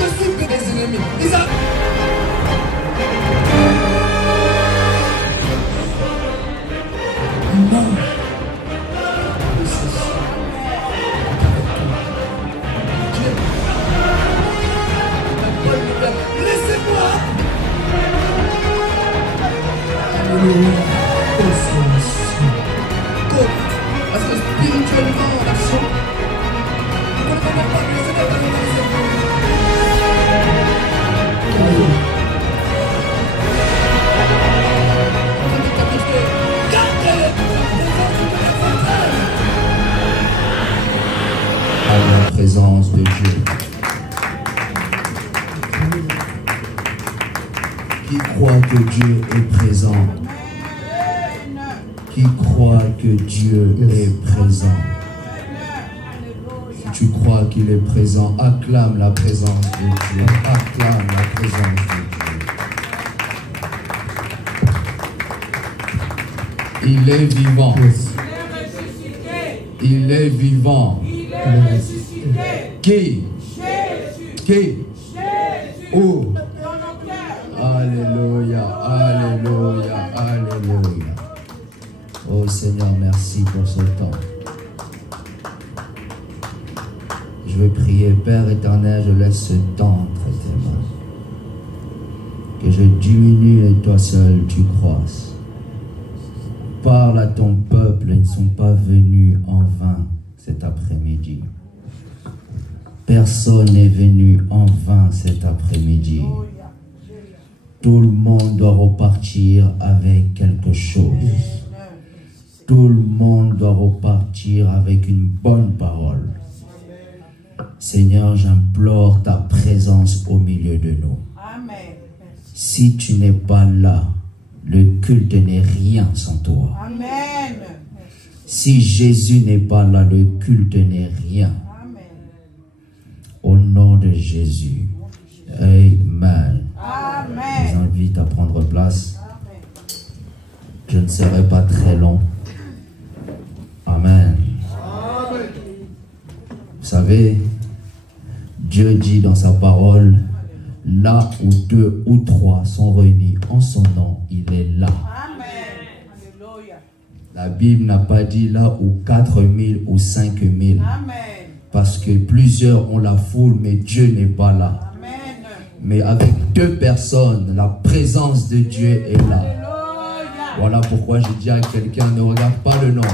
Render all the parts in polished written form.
je suis que des ennemis. Isaac. Non. Laissez-moi. Alléluia. Parce que spirituellement, la chose, vous ne pouvez pas laisser la valorisation. À la présence de Dieu. Qui croit que Dieu est présent? Qui croit que Dieu est présent? Si tu crois qu'il est présent, acclame la présence de Dieu. Acclame la présence de Dieu. Il est vivant. Il est vivant. Qui? Où? Alléluia, alléluia, alléluia. Oh Seigneur, merci pour ce temps. Je vais prier, Père éternel, je laisse ce temps entre tes mains. Que je diminue et toi seul tu croisses. Parle à ton peuple, ils ne sont pas venus en vain cet après-midi. Personne n'est venu en vain cet après-midi. Tout le monde doit repartir avec quelque chose. Tout le monde doit repartir avec une bonne parole. Seigneur, j'implore ta présence au milieu de nous. Amen. Si tu n'es pas là, le culte n'est rien sans toi. Amen. Si Jésus n'est pas là, le culte n'est rien. Amen. Au nom de Jésus. Amen. Amen. Je vous invite à prendre place. Je ne serai pas très long. Amen. Vous savez, Dieu dit dans sa parole, là où 2 ou 3 sont réunis en son nom, il est là. Amen. Alléluia. La Bible n'a pas dit là où 4000 ou 5000. Amen. Parce que plusieurs ont la foule, mais Dieu n'est pas là. Amen. Mais avec 2 personnes, la présence de Dieu est là. Alléluia. Voilà pourquoi je dis à quelqu'un, ne regarde pas le nombre.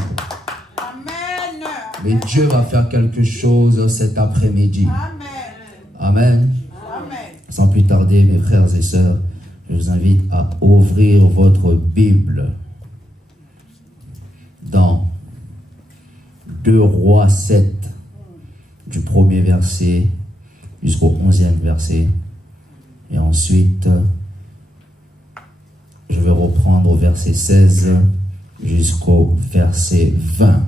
Amen. Mais Dieu va faire quelque chose cet après-midi. Amen. Amen. Amen. Sans plus tarder, mes frères et sœurs, je vous invite à ouvrir votre Bible dans 2 Rois 7, du 1er verset jusqu'au 11e verset. Et ensuite, je vais reprendre au verset 16 jusqu'au verset 20.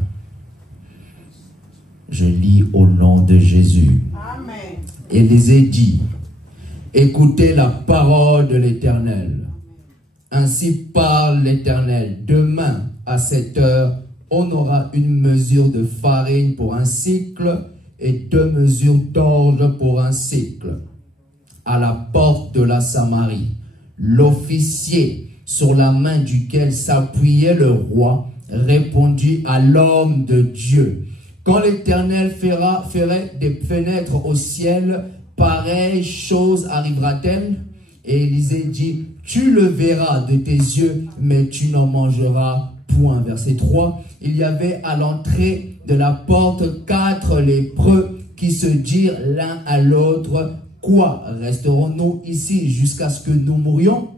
Je lis au nom de Jésus. Amen. Élisée dit, écoutez la parole de l'Éternel. Ainsi parle l'Éternel. Demain, à 7 heures, on aura une mesure de farine pour un cycle et 2 mesures d'orge pour un cycle. À la porte de la Samarie, l'officier sur la main duquel s'appuyait le roi répondit à l'homme de Dieu. Quand l'Éternel ferait des fenêtres au ciel, pareille chose arrivera-t-elle? Et Élisée dit, tu le verras de tes yeux, mais tu n'en mangeras point. Verset 3, il y avait à l'entrée de la porte 4 lépreux qui se dirent l'un à l'autre, quoi, resterons-nous ici jusqu'à ce que nous mourions?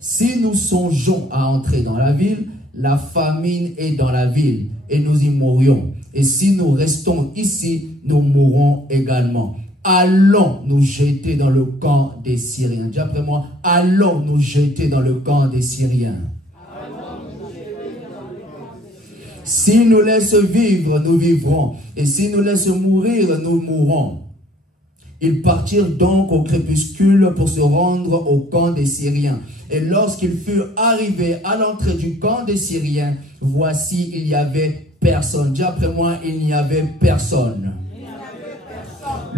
Si nous songeons à entrer dans la ville, la famine est dans la ville et nous y mourions. Et si nous restons ici, nous mourrons également. Allons nous jeter dans le camp des Syriens. Dis après moi, allons nous jeter dans le camp des Syriens. Si nous laisse vivre, nous vivrons. Et si nous laisse mourir, nous mourrons. Ils partirent donc au crépuscule pour se rendre au camp des Syriens. Et lorsqu'ils furent arrivés à l'entrée du camp des Syriens, voici, il n'y avait personne. Dis après moi, il n'y avait personne.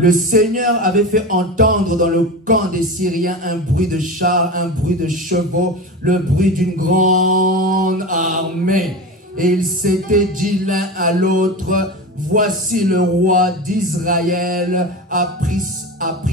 Le Seigneur avait fait entendre dans le camp des Syriens un bruit de chars, un bruit de chevaux, le bruit d'une grande armée. Et ils s'étaient dit l'un à l'autre, voici le roi d'Israël a pris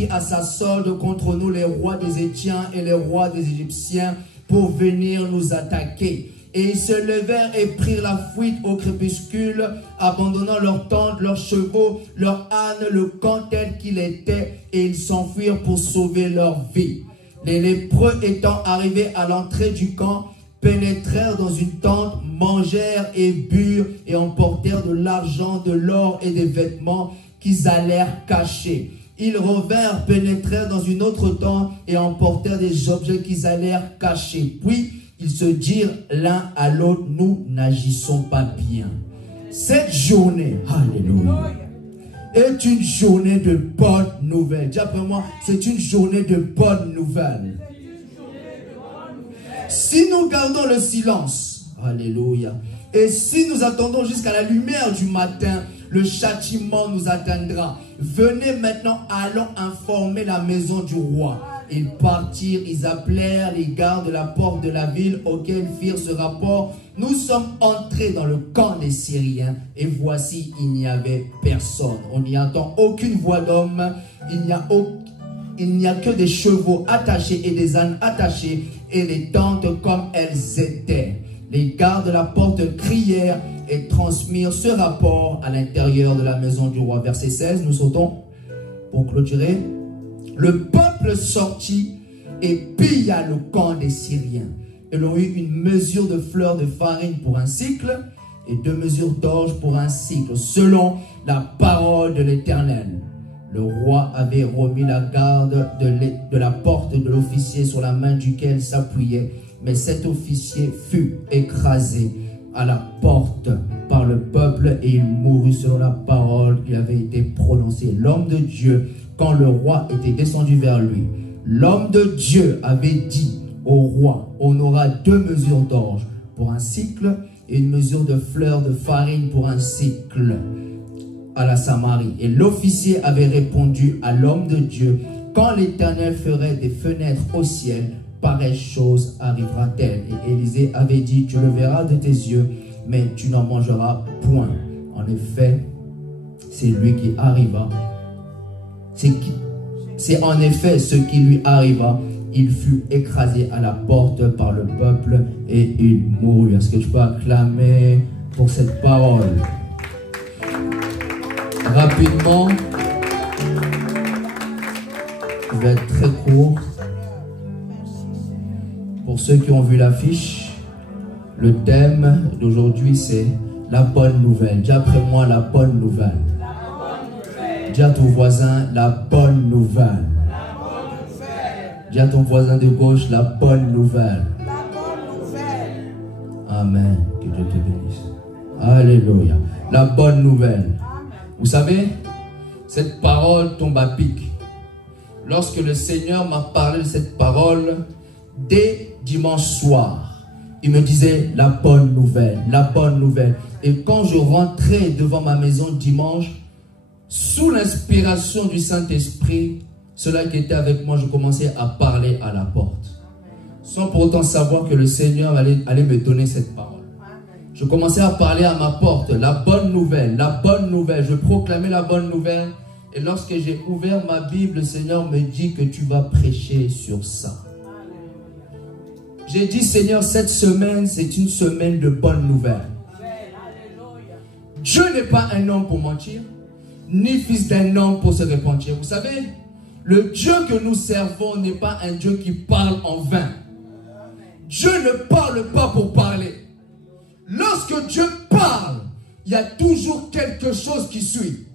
à sa solde contre nous les rois des Étiens et les rois des Égyptiens pour venir nous attaquer. Et ils se levèrent et prirent la fuite au crépuscule, abandonnant leurs tentes, leurs chevaux, leurs ânes, le camp tel qu'il était, et ils s'enfuirent pour sauver leur vie. Les lépreux étant arrivés à l'entrée du camp, pénétrèrent dans une tente, mangèrent et burent, et emportèrent de l'argent, de l'or et des vêtements qu'ils allèrent cacher. Ils revinrent, pénétrèrent dans une autre tente, et emportèrent des objets qu'ils allèrent cacher. Puis, ils se dirent l'un à l'autre, nous n'agissons pas bien. Cette journée, alléluia, est une journée de bonnes nouvelles. Dis après moi, c'est une journée de bonnes nouvelles. Si nous gardons le silence, alléluia, et si nous attendons jusqu'à la lumière du matin, le châtiment nous atteindra. Venez maintenant, allons informer la maison du roi. Ils partirent, ils appelèrent les gardes de la porte de la ville auxquels firent ce rapport. Nous sommes entrés dans le camp des Syriens et voici, il n'y avait personne. On n'y entend aucune voix d'homme, il n'y a que des chevaux attachés et des ânes attachés et les tentes comme elles étaient. Les gardes de la porte crièrent et transmirent ce rapport à l'intérieur de la maison du roi. Verset 16, nous sautons pour clôturer. Le peuple sortit et pilla le camp des Syriens. Ils ont eu une mesure de fleurs de farine pour un cycle et 2 mesures d'orge pour un cycle, selon la parole de l'Éternel. Le roi avait remis la garde de la porte de l'officier sur la main duquel s'appuyait, mais cet officier fut écrasé à la porte par le peuple et il mourut selon la parole qui avait été prononcée. L'homme de Dieu, quand le roi était descendu vers lui, l'homme de Dieu avait dit au roi, on aura 2 mesures d'orge pour un cycle et une mesure de fleurs de farine pour un cycle à la Samarie. Et l'officier avait répondu à l'homme de Dieu, quand l'Éternel ferait des fenêtres au ciel, pareille chose arrivera-t-elle. Et Élisée avait dit, tu le verras de tes yeux, mais tu n'en mangeras point. En effet, c'est lui qui arriva. C'est en effet ce qui lui arriva. Il fut écrasé à la porte par le peuple et il mourut. Est-ce que tu peux acclamer pour cette parole? Rapidement, je vais être très court. Pour ceux qui ont vu l'affiche, le thème d'aujourd'hui c'est la bonne nouvelle. Dis après moi la bonne nouvelle. Dis à ton voisin la bonne nouvelle. Dis à ton voisin de gauche la bonne nouvelle. Amen. Que Dieu te bénisse. Alléluia. La bonne nouvelle. Vous savez, cette parole tombe à pic. Lorsque le Seigneur m'a parlé de cette parole, dès dimanche soir, il me disait la bonne nouvelle, la bonne nouvelle. Et quand je rentrais devant ma maison dimanche, sous l'inspiration du Saint-Esprit, ceux-là qui étaient avec moi, je commençais à parler à la porte. Sans pour autant savoir que le Seigneur allait me donner cette parole. Je commençais à parler à ma porte, la bonne nouvelle, la bonne nouvelle. Je proclamais la bonne nouvelle. Et lorsque j'ai ouvert ma Bible, le Seigneur me dit que tu vas prêcher sur ça. J'ai dit, Seigneur, cette semaine, c'est une semaine de bonnes nouvelles. Dieu n'est pas un homme pour mentir, ni fils d'un homme pour se repentir. Vous savez, le Dieu que nous servons n'est pas un Dieu qui parle en vain. Dieu ne parle pas pour parler. Lorsque Dieu parle, il y a toujours quelque chose qui suit.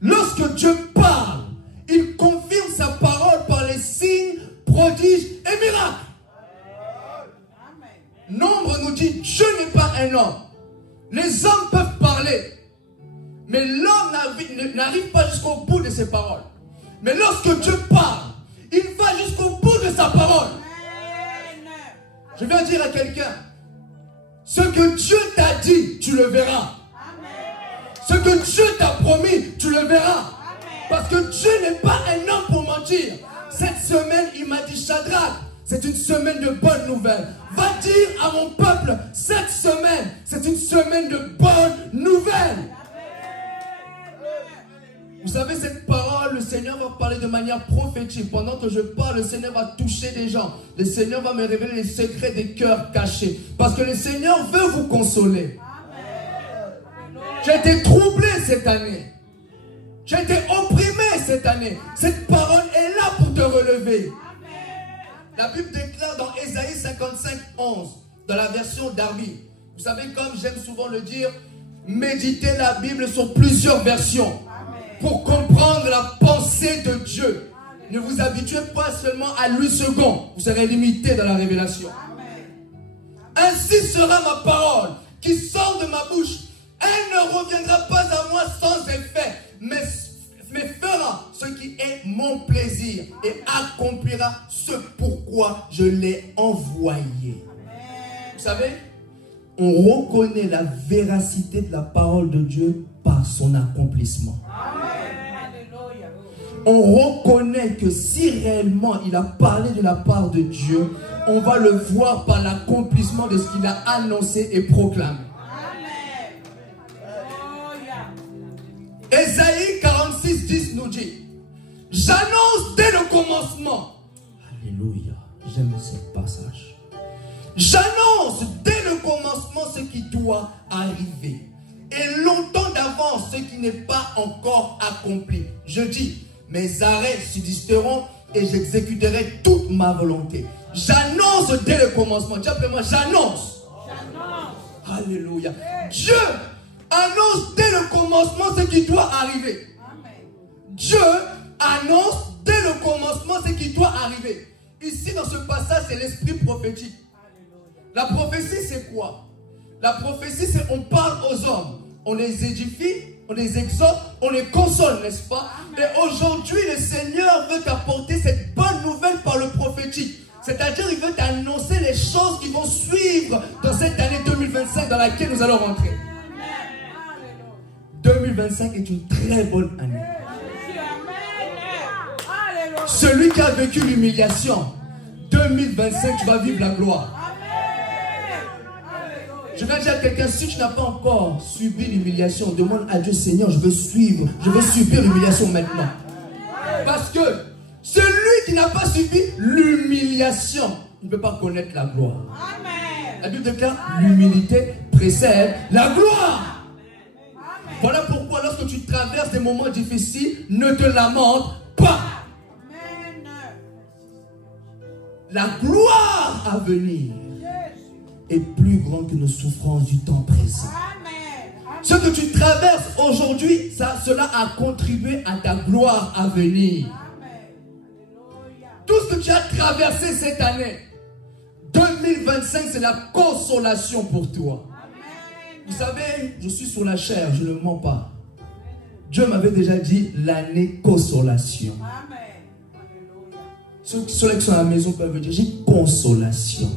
Lorsque Dieu parle, il confirme sa parole par les signes, prodiges et miracles. Nombre nous dit, Dieu n'est pas un homme. Les hommes peuvent parler, mais l'homme n'arrive pas jusqu'au bout de ses paroles. Mais lorsque Dieu parle, il va jusqu'au bout de sa parole. Je viens dire à quelqu'un, ce que Dieu t'a dit, tu le verras. Ce que Dieu t'a promis, tu le verras. Parce que Dieu n'est pas un homme pour mentir. Cette semaine, il m'a dit, Shadrach, c'est une semaine de bonnes nouvelles. Va dire à mon peuple, cette semaine, c'est une semaine de bonnes nouvelles. Vous savez, cette parole, le Seigneur va parler de manière prophétique. Pendant que je parle, le Seigneur va toucher des gens. Le Seigneur va me révéler les secrets des cœurs cachés. Parce que le Seigneur veut vous consoler. J'ai été troublé cette année. J'ai été opprimé cette année. Cette parole est là pour te relever. La Bible déclare dans Ésaïe 55, 11, dans la version Darby. Vous savez, comme j'aime souvent le dire, méditez la Bible sur plusieurs versions pour comprendre la pensée de Dieu. Ne vous habituez pas seulement à lui second. Vous serez limité dans la révélation. Ainsi sera ma parole qui sort de ma bouche. Elle ne reviendra pas à moi sans effet, mais fera ce qui est mon plaisir et accomplira ce pourquoi je l'ai envoyé. Vous savez, on reconnaît la véracité de la parole de Dieu par son accomplissement. On reconnaît que si réellement il a parlé de la part de Dieu, on va le voir par l'accomplissement de ce qu'il a annoncé et proclamé. Ésaïe 46, 10 nous dit, j'annonce dès le commencement. Alléluia, j'aime ce passage. J'annonce dès le commencement ce qui doit arriver. Et longtemps d'avance ce qui n'est pas encore accompli. Je dis, mes arrêts subsisteront et j'exécuterai toute ma volonté. J'annonce dès le commencement. Dis après moi, j'annonce. Alléluia. Dieu annonce dès le commencement ce qui doit arriver. Dieu annonce dès le commencement ce qui doit arriver. Ici dans ce passage, c'est l'esprit prophétique. La prophétie, c'est quoi? La prophétie, c'est on parle aux hommes. On les édifie, on les exhorte, on les console, n'est-ce pas? Et aujourd'hui, le Seigneur veut t'apporter cette bonne nouvelle par le prophétique. C'est-à-dire, il veut t'annoncer les choses qui vont suivre dans cette année 2025 dans laquelle nous allons rentrer. 2025 est une très bonne année. Celui qui a vécu l'humiliation, 2025, tu vas vivre la gloire. Je vais dire à quelqu'un, si tu n'as pas encore subi l'humiliation, demande à Dieu, Seigneur, je veux subir l'humiliation maintenant. Parce que celui qui n'a pas subi l'humiliation, il ne peut pas connaître la gloire. La Bible déclare, l'humilité précède la gloire. Voilà pourquoi lorsque tu traverses des moments difficiles, ne te lamente pas. La gloire à venir est plus grande que nos souffrances du temps présent. Ce que tu traverses aujourd'hui, cela a contribué à ta gloire à venir. Tout ce que tu as traversé cette année, 2025, c'est la consolation pour toi. Vous savez, je suis sur la chair, je ne mens pas. Dieu m'avait déjà dit l'année consolation. Ceux qui sont à la maison peuvent dire, j'ai consolation.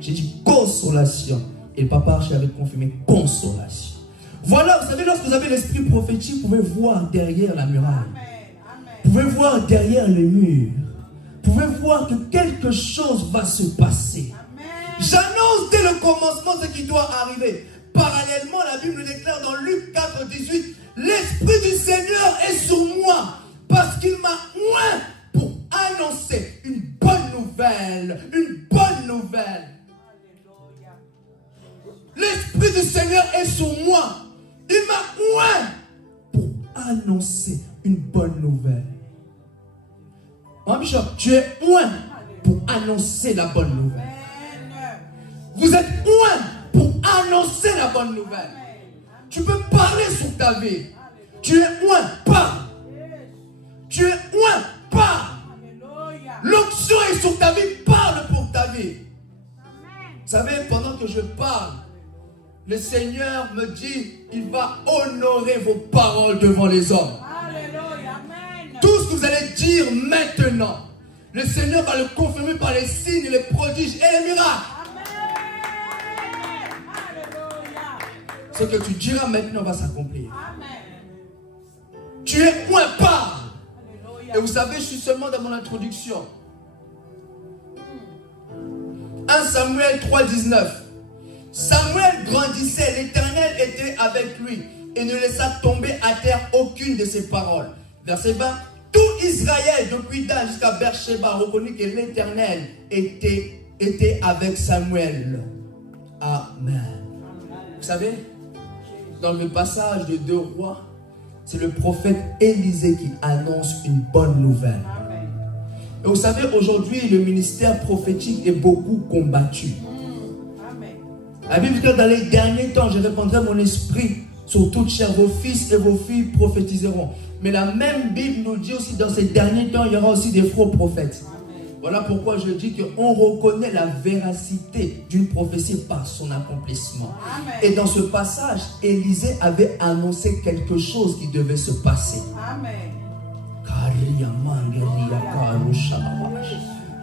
J'ai dit consolation. Et le papa avait confirmé consolation. Voilà, vous savez, lorsque vous avez l'esprit prophétique, vous pouvez voir derrière la muraille. Vous pouvez voir derrière les murs. Vous pouvez voir que quelque chose va se passer. J'annonce dès le commencement ce qui doit arriver. Parallèlement, la Bible déclare dans Luc 4, 18, l'Esprit du Seigneur est sur moi parce qu'il m'a oint pour annoncer une bonne nouvelle. Une bonne nouvelle. L'Esprit du Seigneur est sur moi. Il m'a oint pour annoncer une bonne nouvelle. Mon Bishop, tu es oint pour annoncer la bonne nouvelle. Vous êtes oint pour annoncer la bonne nouvelle. Tu peux parler sur ta vie. Tu es oint par. Tu es oint par. L'onction est sur ta vie, parle pour ta vie. Vous savez, pendant que je parle, le Seigneur me dit, il va honorer vos paroles devant les hommes. Tout ce que vous allez dire maintenant, le Seigneur va le confirmer par les signes, les prodiges et les miracles. Ce que tu diras maintenant va s'accomplir. Tu es point par. Et vous savez, je suis seulement dans mon introduction. 1 Samuel 3, 19. Samuel grandissait, l'Éternel était avec lui et ne laissa tomber à terre aucune de ses paroles. Verset 20. Tout Israël, depuis Dan jusqu'à Beersheba, reconnut que l'Éternel était avec Samuel. Amen. Vous savez, dans le passage de 2 Rois, c'est le prophète Élisée qui annonce une bonne nouvelle. Et vous savez, aujourd'hui, le ministère prophétique est beaucoup combattu. La Bible dit que dans les derniers temps, je répandrai mon esprit sur toute chair. Vos fils et vos filles prophétiseront. Mais la même Bible nous dit aussi, dans ces derniers temps, il y aura aussi des faux prophètes. Voilà pourquoi je dis qu'on reconnaît la véracité d'une prophétie par son accomplissement. Amen. Et dans ce passage, Élisée avait annoncé quelque chose qui devait se passer. Amen.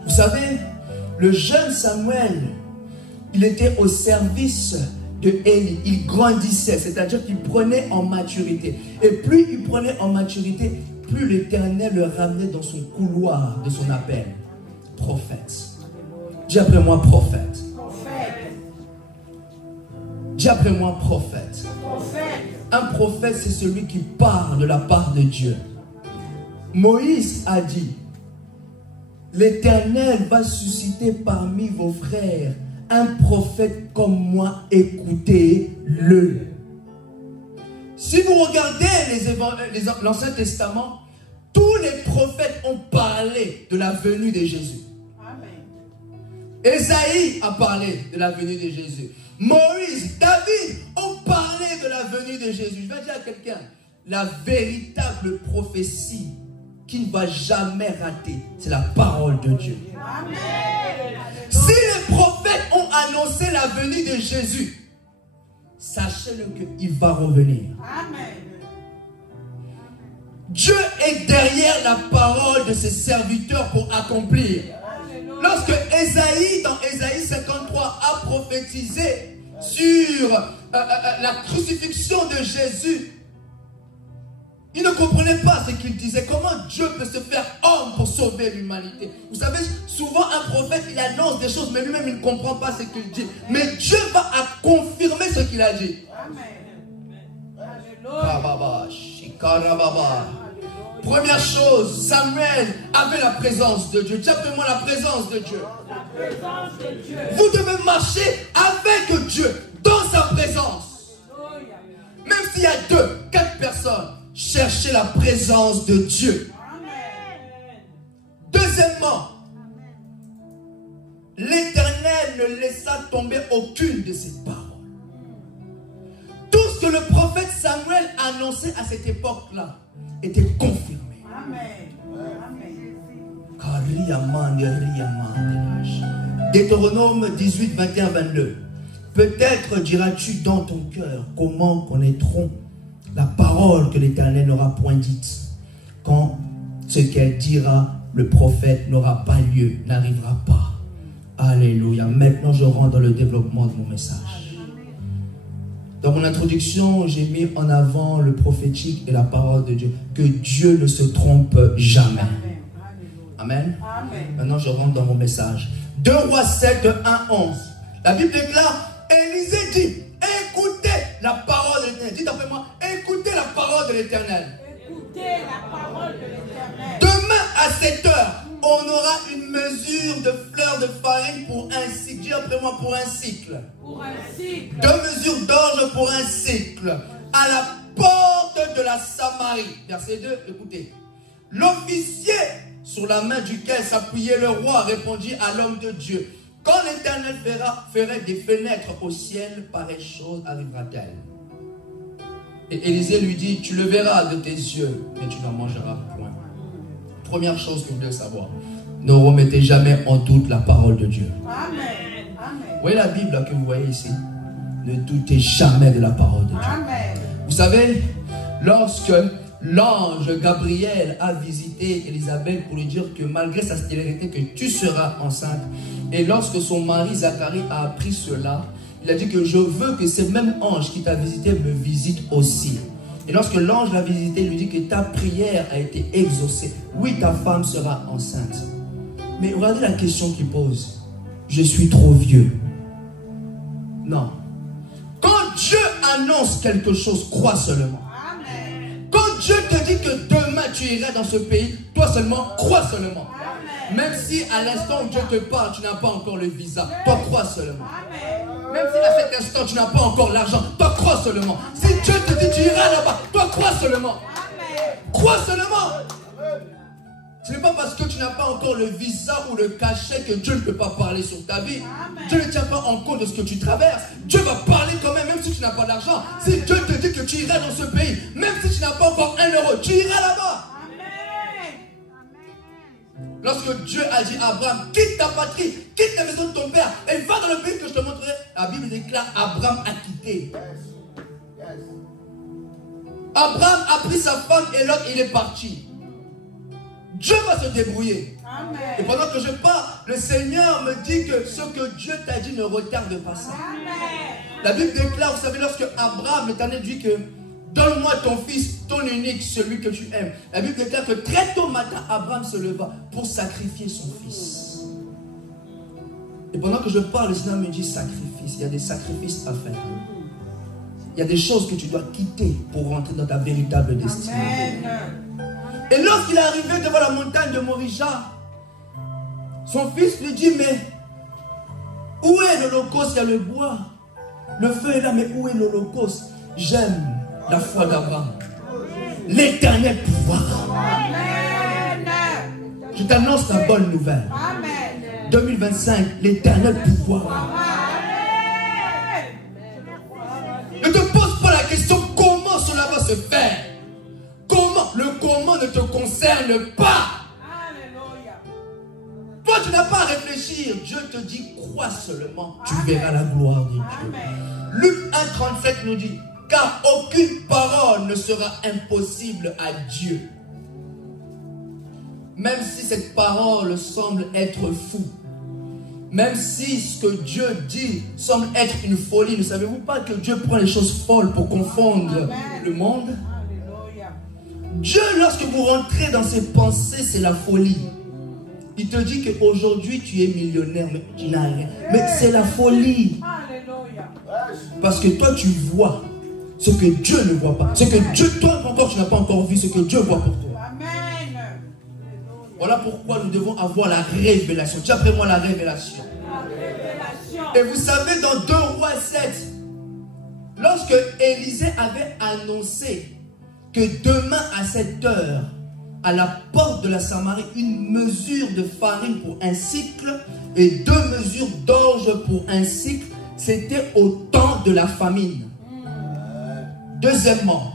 Vous savez, le jeune Samuel, il était au service de Élie. Il grandissait, c'est-à-dire qu'il prenait en maturité. Et plus il prenait en maturité, plus l'Éternel le ramenait dans son couloir de son appel. Prophète. Dis après moi prophète. Dis après moi prophète. Un prophète, c'est celui qui parle de la part de Dieu. Moïse a dit, l'Éternel va susciter parmi vos frères un prophète comme moi, écoutez-le. Si vous regardez l'Ancien Testament, tous les prophètes ont parlé de la venue de Jésus. Ésaïe a parlé de la venue de Jésus. Moïse, David ont parlé de la venue de Jésus. Je vais dire à quelqu'un, la véritable prophétie qui ne va jamais rater, c'est la parole de Dieu. Amen. Si les prophètes ont annoncé la venue de Jésus, sachez-le qu'il va revenir. Amen. Dieu est derrière la parole de ses serviteurs pour accomplir. Lorsque Ésaïe, dans Ésaïe 53, a prophétisé sur la crucifixion de Jésus, il ne comprenait pas ce qu'il disait. Comment Dieu peut se faire homme pour sauver l'humanité? Vous savez, souvent un prophète, il annonce des choses, mais lui-même, il ne comprend pas ce qu'il dit. Mais Dieu va confirmer ce qu'il a dit. Amen. Première chose, Samuel avait la présence de Dieu. Dis après moi la présence de Dieu. La présence de Dieu. Vous devez marcher avec Dieu, dans sa présence. Même s'il y a 2, 4 personnes, cherchez la présence de Dieu. Amen. Deuxièmement, l'Éternel ne laissa tomber aucune de ses paroles. Tout ce que le prophète Samuel annonçait à cette époque-là était confirmé. Deutéronome 18, 21, 22. Peut-être diras-tu dans ton cœur, comment connaîtrons la parole que l'Éternel n'aura point dite, quand ce qu'elle dira le prophète n'aura pas lieu, n'arrivera pas. Alléluia. Maintenant je rentre dans le développement de mon message. Dans mon introduction, j'ai mis en avant le prophétique et la parole de Dieu. Que Dieu ne se trompe jamais. Amen. Amen. Maintenant, je rentre dans mon message. 2 Rois 7, 1, 11. La Bible déclare, Élisée dit, écoutez la parole de l'Éternel. Dites après moi, écoutez la parole de l'Éternel. Écoutez la parole de l'Éternel. Demain à 7 heures, on aura une mesure de fleurs de farine pour un cycle. Dis après moi, pour un cycle. Pour un cycle. 2 mesures d'orge pour un cycle. À la porte de la Samarie. Verset 2, écoutez. L'officier sur la main duquel s'appuyait le roi répondit à l'homme de Dieu. Quand l'Éternel ferait des fenêtres au ciel, pareille chose arrivera-t-elle. Et Élisée lui dit, tu le verras de tes yeux, mais tu n'en mangeras point. Première chose que vous devez savoir, ne remettez jamais en doute la parole de Dieu. Amen. Amen. Vous voyez la Bible là, que vous voyez ici? Ne doutez jamais de la parole de Dieu. Amen. Vous savez, lorsque l'ange Gabriel a visité Élisabeth pour lui dire que malgré sa stérilité, que tu seras enceinte, et lorsque son mari Zacharie a appris cela, il a dit que je veux que ce même ange qui t'a visité me visite aussi. Et lorsque l'ange l'a visité, il lui dit que ta prière a été exaucée. Oui, ta femme sera enceinte. Mais regardez la question qu'il pose. Je suis trop vieux. Non. Quand Dieu annonce quelque chose, crois seulement. Amen. Quand Dieu te dit que demain tu iras dans ce pays, toi seulement, crois seulement. Amen. Même si à l'instant où Dieu te parle, tu n'as pas encore le visa, toi crois seulement. Amen. Même si à cet instant tu n'as pas encore l'argent, toi crois seulement. Si Dieu te dit tu iras là-bas, toi crois seulement. Amen. Crois seulement. Ce n'est pas parce que tu n'as pas encore le visa ou le cachet que Dieu ne peut pas parler sur ta vie. Amen. Dieu ne tient pas en compte de ce que tu traverses. Dieu va parler quand même, même si tu n'as pas d'argent. Si Dieu te dit que tu iras dans ce pays, même si tu n'as pas encore 1 euro, tu iras là-bas. Amen. Lorsque Dieu a dit à Abraham, quitte ta patrie, quitte la maison de ton père et va dans le pays que je te montrerai, la Bible déclare Abraham a quitté. Abraham a pris sa femme et l'autre il est parti. Dieu va se débrouiller. Amen. Et pendant que je parle, le Seigneur me dit que ce que Dieu t'a dit ne retarde pas ça. Amen. La Bible déclare, vous savez, lorsque Abraham, l'Éternel dit que donne-moi ton fils, ton unique, celui que tu aimes. La Bible déclare que très tôt matin, Abraham se leva pour sacrifier son fils. Et pendant que je parle, le Seigneur me dit sacrifice. Il y a des sacrifices à faire. Il y a des choses que tu dois quitter pour rentrer dans ta véritable destinée. Amen. Et lorsqu'il est arrivé devant la montagne de Morija, son fils lui dit, mais où est l'holocauste? Il y a le bois. Le feu est là, mais où est l'holocauste? J'aime la foi d'Abraham. L'éternel pouvoir. Amen. Je t'annonce la bonne nouvelle. Amen. 2025, l'éternel pouvoir. Amen. Ne te pose pas la question comment cela va se faire. Comment? Le comment ne te concerne pas. Alléluia. Toi, tu n'as pas à réfléchir. Dieu te dit, crois seulement. Tu verras la gloire de Dieu. Amen. Luc 1,37 nous dit, car aucune parole ne sera impossible à Dieu. Même si cette parole semble être fou. Même si ce que Dieu dit semble être une folie. Ne savez-vous pas que Dieu prend les choses folles pour confondre Amen. le monde? Alléluia. Dieu, lorsque vous rentrez dans ses pensées, c'est la folie. Il te dit qu'aujourd'hui tu es millionnaire, mais tu n'as rien. Mais c'est la folie. Alléluia. Parce que toi tu vois ce que Dieu ne voit pas. Ce que Dieu, toi encore tu n'as pas encore vu, ce que Dieu voit pour toi. Amen. Voilà pourquoi nous devons avoir la révélation. Dis après moi la révélation. La révélation. Et vous savez dans 2 Rois 7, lorsque Élisée avait annoncé que demain à cette heure, à la porte de la Samarie, une mesure de farine pour un cycle et 2 mesures d'orge pour un cycle, c'était au temps de la famine. Deuxièmement,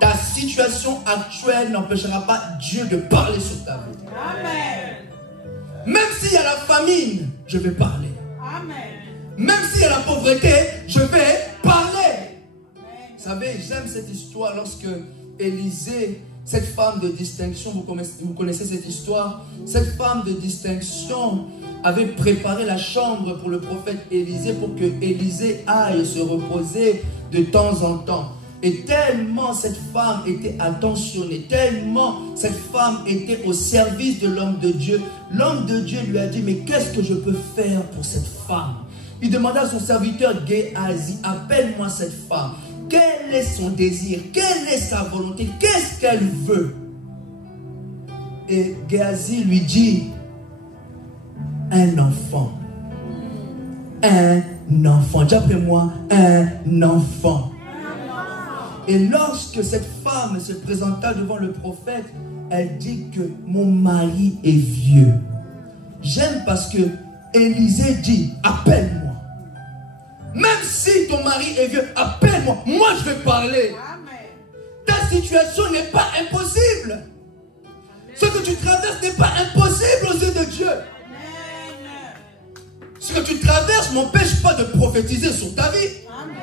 ta situation actuelle n'empêchera pas Dieu de parler sur ta vie. Amen. Même s'il y a la famine, je vais parler. Amen. Même s'il y a la pauvreté, je vais parler. Vous savez, j'aime cette histoire lorsque Élisée, cette femme de distinction, vous connaissez cette histoire. Cette femme de distinction avait préparé la chambre pour le prophète Élisée pour que Élisée aille se reposer de temps en temps. Et tellement cette femme était attentionnée, tellement cette femme était au service de l'homme de Dieu, l'homme de Dieu lui a dit, mais qu'est-ce que je peux faire pour cette femme? Il demanda à son serviteur Géhazi, appelle-moi cette femme. Quel est son désir? Quelle est sa volonté? Qu'est-ce qu'elle veut? Et Géhazi lui dit, un enfant. Un enfant. Dis après moi, un enfant. Et lorsque cette femme se présenta devant le prophète, elle dit que mon mari est vieux. J'aime parce que Élisée dit, appelle-moi. Même si ton mari est vieux, appelle-moi. Moi, je vais parler. Amen. Ta situation n'est pas impossible. Ce que tu traverses n'est pas impossible aux yeux de Dieu. Amen. Ce que tu traverses ne m'empêche pas de prophétiser sur ta vie. Amen.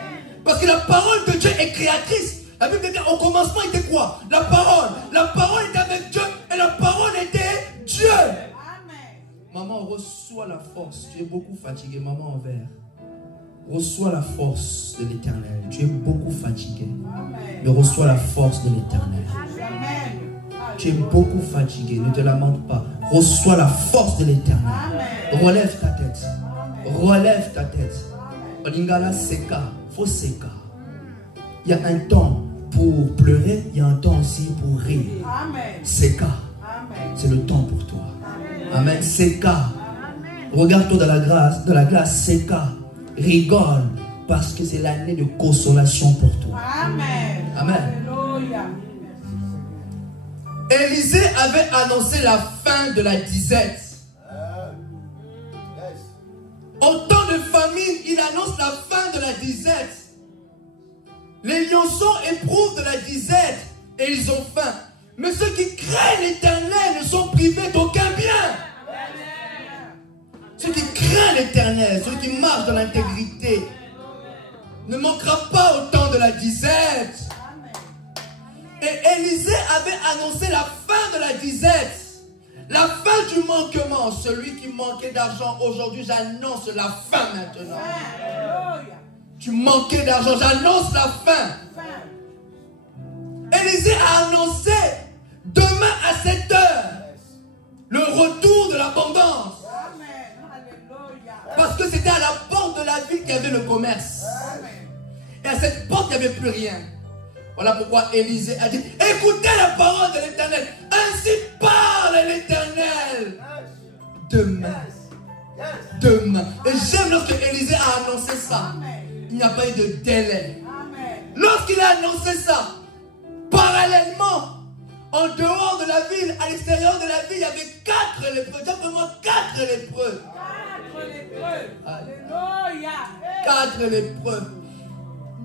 Parce que la parole de Dieu est créatrice. La Bible dit au commencement était quoi? La parole. La parole était avec Dieu et la parole était Dieu. Amen. Maman, reçois la force. Tu es beaucoup fatiguée, maman, envers. Reçois la force de l'Éternel. Tu es beaucoup fatigué. Mais reçois la force de l'Éternel. Tu es beaucoup fatigué. Ne te lamente pas. Reçois la force de l'Éternel. Relève ta tête. Relève ta tête. Olingala seka. Faut seka. Il y a un temps pour pleurer. Il y a un temps aussi pour rire. Seka. C'est le temps pour toi. Amen. Seka. Regarde-toi dans la glace. Seka. Rigole. Parce que c'est l'année de consolation pour toi. Amen. Amen. Alléluia. Élisée avait annoncé la fin de la disette. Au temps de famine, il annonce la fin de la disette. Les lionceaux éprouvent de la disette et ils ont faim. Mais ceux qui craignent l'Éternel ne sont privés d'aucun bien. Ceux qui craignent l'Éternel, ceux qui marchent dans l'intégrité, ne manquera pas au temps de la disette. Et Élisée avait annoncé la fin de la disette. La fin du manquement. Celui qui manquait d'argent aujourd'hui, j'annonce la fin maintenant. Tu manquais d'argent, j'annonce la fin. Élisée a annoncé demain à 7 heures le retour de l'abondance. Parce que c'était à la porte de la ville qu'il y avait le commerce. Et à cette porte, il n'y avait plus rien. Voilà pourquoi Élisée a dit, écoutez la parole de l'Éternel. Ainsi parle l'Éternel. Demain. Demain. Et j'aime lorsque Élisée a annoncé ça. Il n'y a pas eu de délai. Lorsqu'il a annoncé ça, parallèlement, en dehors de la ville, à l'extérieur de la ville, il y avait 4 lépreux. Simplement 4 lépreux. 4 lépreux.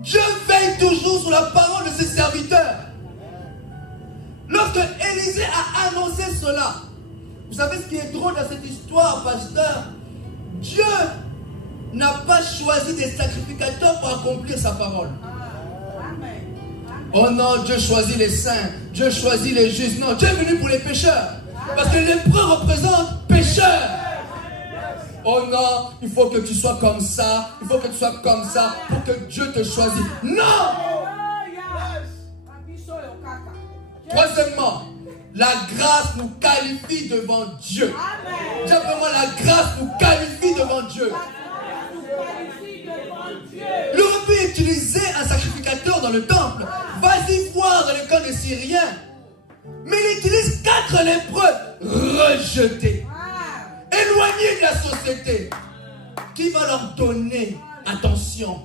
Dieu veille toujours sur la parole de ses serviteurs. Lorsque Élisée a annoncé cela, vous savez ce qui est drôle dans cette histoire, pasteur? Dieu n'a pas choisi des sacrificateurs pour accomplir sa parole. Oh non, Dieu choisit les saints, Dieu choisit les justes. Non, Dieu est venu pour les pécheurs. Parce que les lépreux représentent pécheurs. Oh non, il faut que tu sois comme ça, il faut que tu sois comme ça pour que Dieu te choisisse. Non! Troisièmement, la grâce nous qualifie devant Dieu. Simplement, la grâce nous qualifie devant Dieu. Il aurait pu utiliser un sacrificateur dans le temple. Vas-y voir dans le camp des Syriens. Mais il utilise 4 lépreux rejetés, éloignés de la société. Qui va leur donner attention?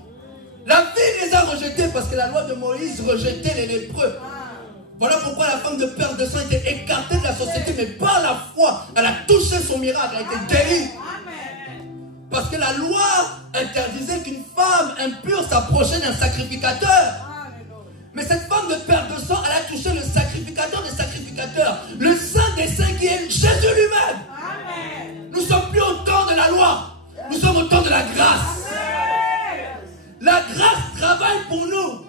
La ville les a rejetés parce que la loi de Moïse rejetait les lépreux. Voilà pourquoi la femme de perte de sang était écartée de la société, mais par la foi, elle a touché son miracle, elle a été guérie. Parce que la loi interdisait qu'une femme impure s'approchait d'un sacrificateur. Mais cette femme de perte de sang, elle a touché le sacrificateur des sacrificateurs, le saint des saints qui est Jésus lui-même. Nous ne sommes plus au temps de la loi, nous sommes au temps de la grâce. La grâce travaille pour nous.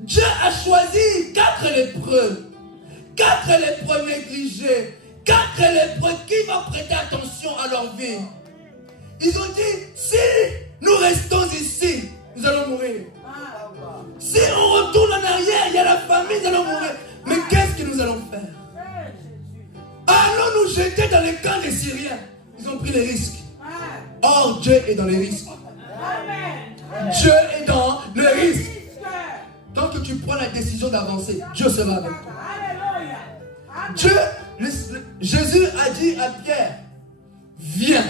Dieu a choisi 4 lépreux. 4 lépreux négligés. 4 lépreux qui vont prêter attention à leur vie. Ils ont dit, si nous restons ici, nous allons mourir. Si on retourne en arrière, il y a la famine, nous allons mourir. Mais qu'est-ce que nous allons faire? Allons nous jeter dans les camps des Syriens. Ils ont pris les risques. Or, Dieu est dans les risques. Dieu est dans les risques. Tant que tu prends la décision d'avancer, Dieu sera avec toi. Jésus a dit à Pierre, viens.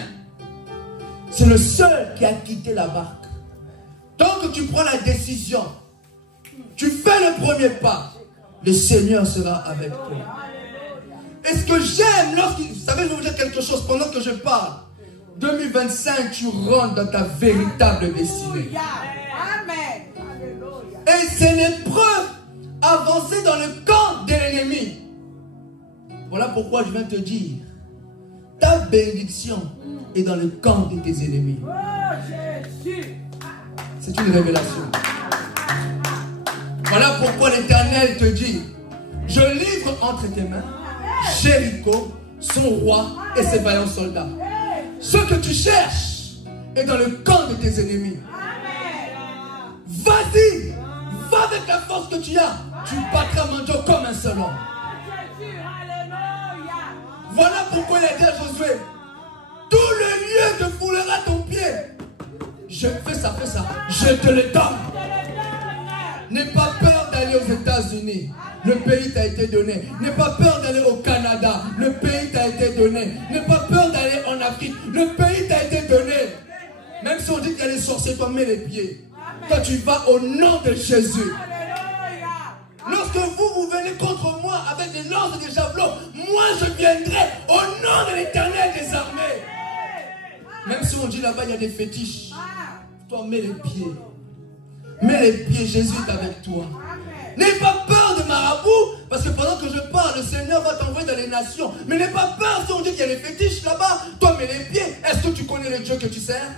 C'est le seul qui a quitté la barque. Tant que tu prends la décision, tu fais le premier pas, le Seigneur sera avec toi. Et ce que j'aime lorsqu'il... Vous savez, je vais vous dire quelque chose pendant que je parle. 2025, tu rentres dans ta véritable destinée. Et c'est l'épreuve avancée dans le camp de l'ennemi. Voilà pourquoi je viens te dire, ta bénédiction est dans le camp de tes ennemis. C'est une révélation. Voilà pourquoi l'Éternel te dit, je livre entre tes mains Jéricho, son roi et ses vaillants soldats. Ce que tu cherches, et dans le camp de tes ennemis. Vas-y, va avec la force que tu as. Tu battras Manto comme un seul homme. Voilà pourquoi il a dit à Josué, tout le lieu te foulera ton pied. Je fais ça, je te le donne. N'aie pas peur d'aller aux États-Unis. Le pays t'a été donné. N'aie pas peur d'aller au Canada. Le pays t'a été donné. N'aie pas peur d'aller en Afrique. Le pays t'a été donné. Même si on dit qu'il y a des sorciers, toi mets les pieds. Toi tu vas au nom de Jésus. Lorsque vous venez contre moi avec des lances et des javelots, moi je viendrai au nom de l'Éternel des armées. Même si on dit là-bas il y a des fétiches, toi mets les pieds. Mets les pieds, Jésus est avec toi. N'aie pas peur de marabout, parce que pendant que je parle, le Seigneur va t'envoyer dans les nations. Mais n'aie pas peur si on dit qu'il y a des fétiches là-bas. Toi mets les pieds. Est-ce que tu connais le Dieu que tu sers?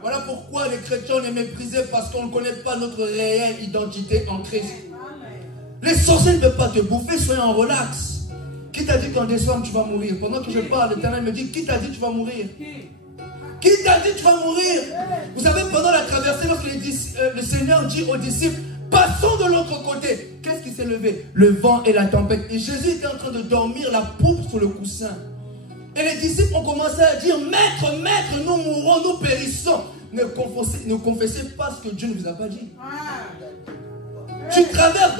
Voilà pourquoi les chrétiens on est méprisés, parce qu'on ne connaît pas notre réelle identité en Christ. Les sorciers ne peuvent pas te bouffer, soyez en relax. Qui t'a dit qu'en décembre tu vas mourir? Pendant que je parle, l'Éternel me dit, qui t'a dit que tu vas mourir? Qui t'a dit que tu vas mourir? Vous savez, pendant la traversée, lorsque le Seigneur dit aux disciples, passons de l'autre côté. Qu'est-ce qui s'est levé? Le vent et la tempête. Et Jésus était en train de dormir, la poupe sur le coussin. Et les disciples ont commencé à dire, Maître, Maître, nous mourrons, nous périssons. Ne confessez pas ce que Dieu ne vous a pas dit. Tu traverses,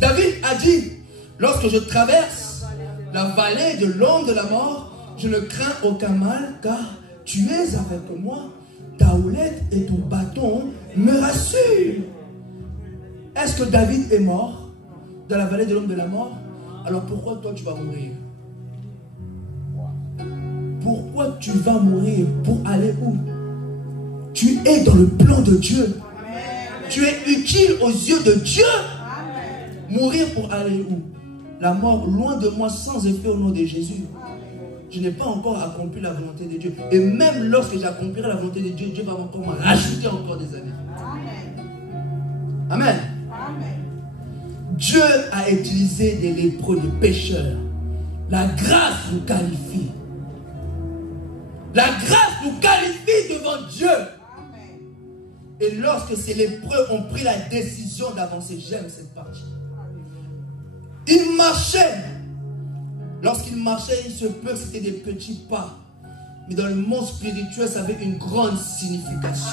David a dit, lorsque je traverse la vallée de l'ombre de la mort, je ne crains aucun mal, car tu es avec moi, ta houlette et ton bâton me rassurent. Est-ce que David est mort dans la vallée de l'ombre de la mort? Alors pourquoi toi tu vas mourir? Pourquoi tu vas mourir? Pour aller où? Tu es dans le plan de Dieu. Tu es utile aux yeux de Dieu. Mourir pour aller où? La mort loin de moi, sans effet au nom de Jésus. Je n'ai pas encore accompli la volonté de Dieu. Et même lorsque j'accomplirai la volonté de Dieu, Dieu va encore m'en rajouter encore des années. Amen. Dieu a utilisé des lépreux, des pécheurs. La grâce nous qualifie. La grâce nous qualifie devant Dieu. Et lorsque ces lépreux ont pris la décision d'avancer, j'aime cette partie. Ils marchaient. Lorsqu'ils marchaient, il se peut que c'était des petits pas. Mais dans le monde spirituel, ça avait une grande signification.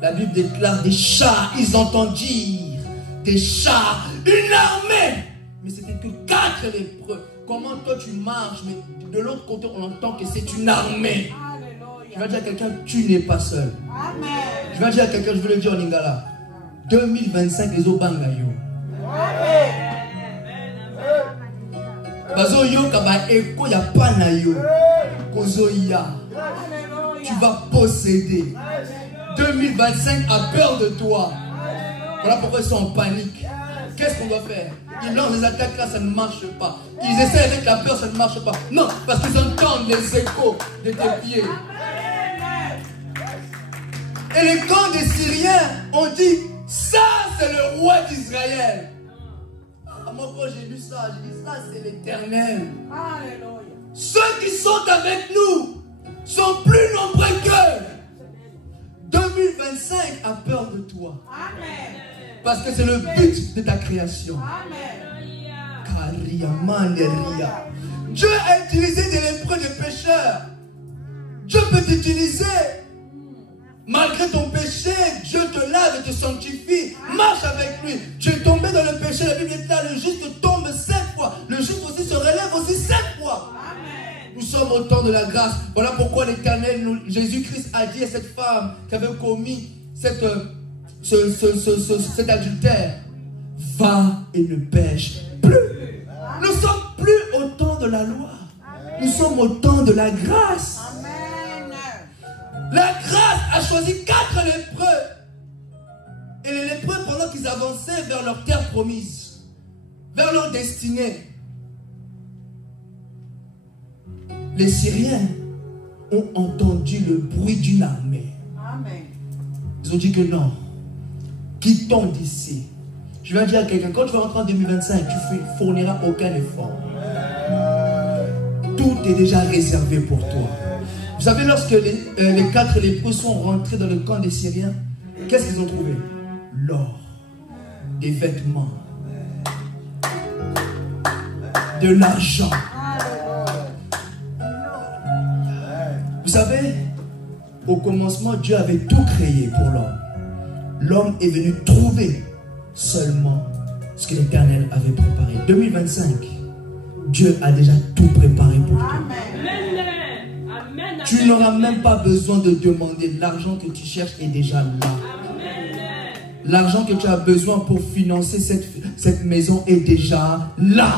La Bible déclare des chars, ils entendirent des chars, une armée. Mais c'était que 4 lépreux. Comment toi tu marches, mais de l'autre côté on entend que c'est une armée. Je vais dire à quelqu'un, tu n'es pas seul. Je vais dire à quelqu'un, je veux le dire en lingala. 2025, les Obangayo. Bazo yo kaba eko ya pana yo. Kozo ya. Tu vas posséder. 2025 a peur de toi. Voilà pourquoi ils sont en panique. Qu'est-ce qu'on doit faire? Ils lancent des attaques là, ça ne marche pas. Ils essaient avec la peur, ça ne marche pas. Non, parce qu'ils entendent les échos de tes pieds. Et les camps des Syriens ont dit, ça c'est le roi d'Israël. Moi quand j'ai lu ça, j'ai dit, ça c'est l'Éternel. Ceux qui sont avec nous sont plus nombreux qu'eux. 2025 a peur de toi. Amen. Parce que c'est le but de ta création. Amen. Dieu a utilisé des lépreux, des pécheurs. Dieu peut t'utiliser. Malgré ton péché, Dieu te lave et te sanctifie. Marche avec lui. Tu es tombé dans le péché. La Bible dit là, le juste tombe 7 fois. Le juste aussi se relève aussi 7 fois. Amen. Nous sommes au temps de la grâce. Voilà pourquoi l'Éternel, Jésus-Christ a dit à cette femme qui avait commis cet adultère, va et ne pêche plus. Nous ne sommes plus au temps de la loi. Nous sommes au temps de la grâce. La grâce a choisi 4 lépreux. Et les lépreux, pendant qu'ils avançaient vers leur terre promise, vers leur destinée, les Syriens ont entendu le bruit d'une armée. Amen. Ils ont dit que non, quittons d'ici. Je vais dire à quelqu'un, quand tu vas rentrer en 2025, tu ne fourniras aucun effort. Tout est déjà réservé pour toi. savez, lorsque les 4 lépreux sont rentrés dans le camp des Syriens, qu'est-ce qu'ils ont trouvé? L'or, des vêtements, de l'argent. Vous savez, au commencement, Dieu avait tout créé pour l'homme. L'homme est venu trouver seulement ce que l'Éternel avait préparé. 2025, Dieu a déjà tout préparé pour toi. Tu n'auras même pas besoin de demander. L'argent que tu cherches est déjà là. L'argent que tu as besoin pour financer cette maison est déjà là.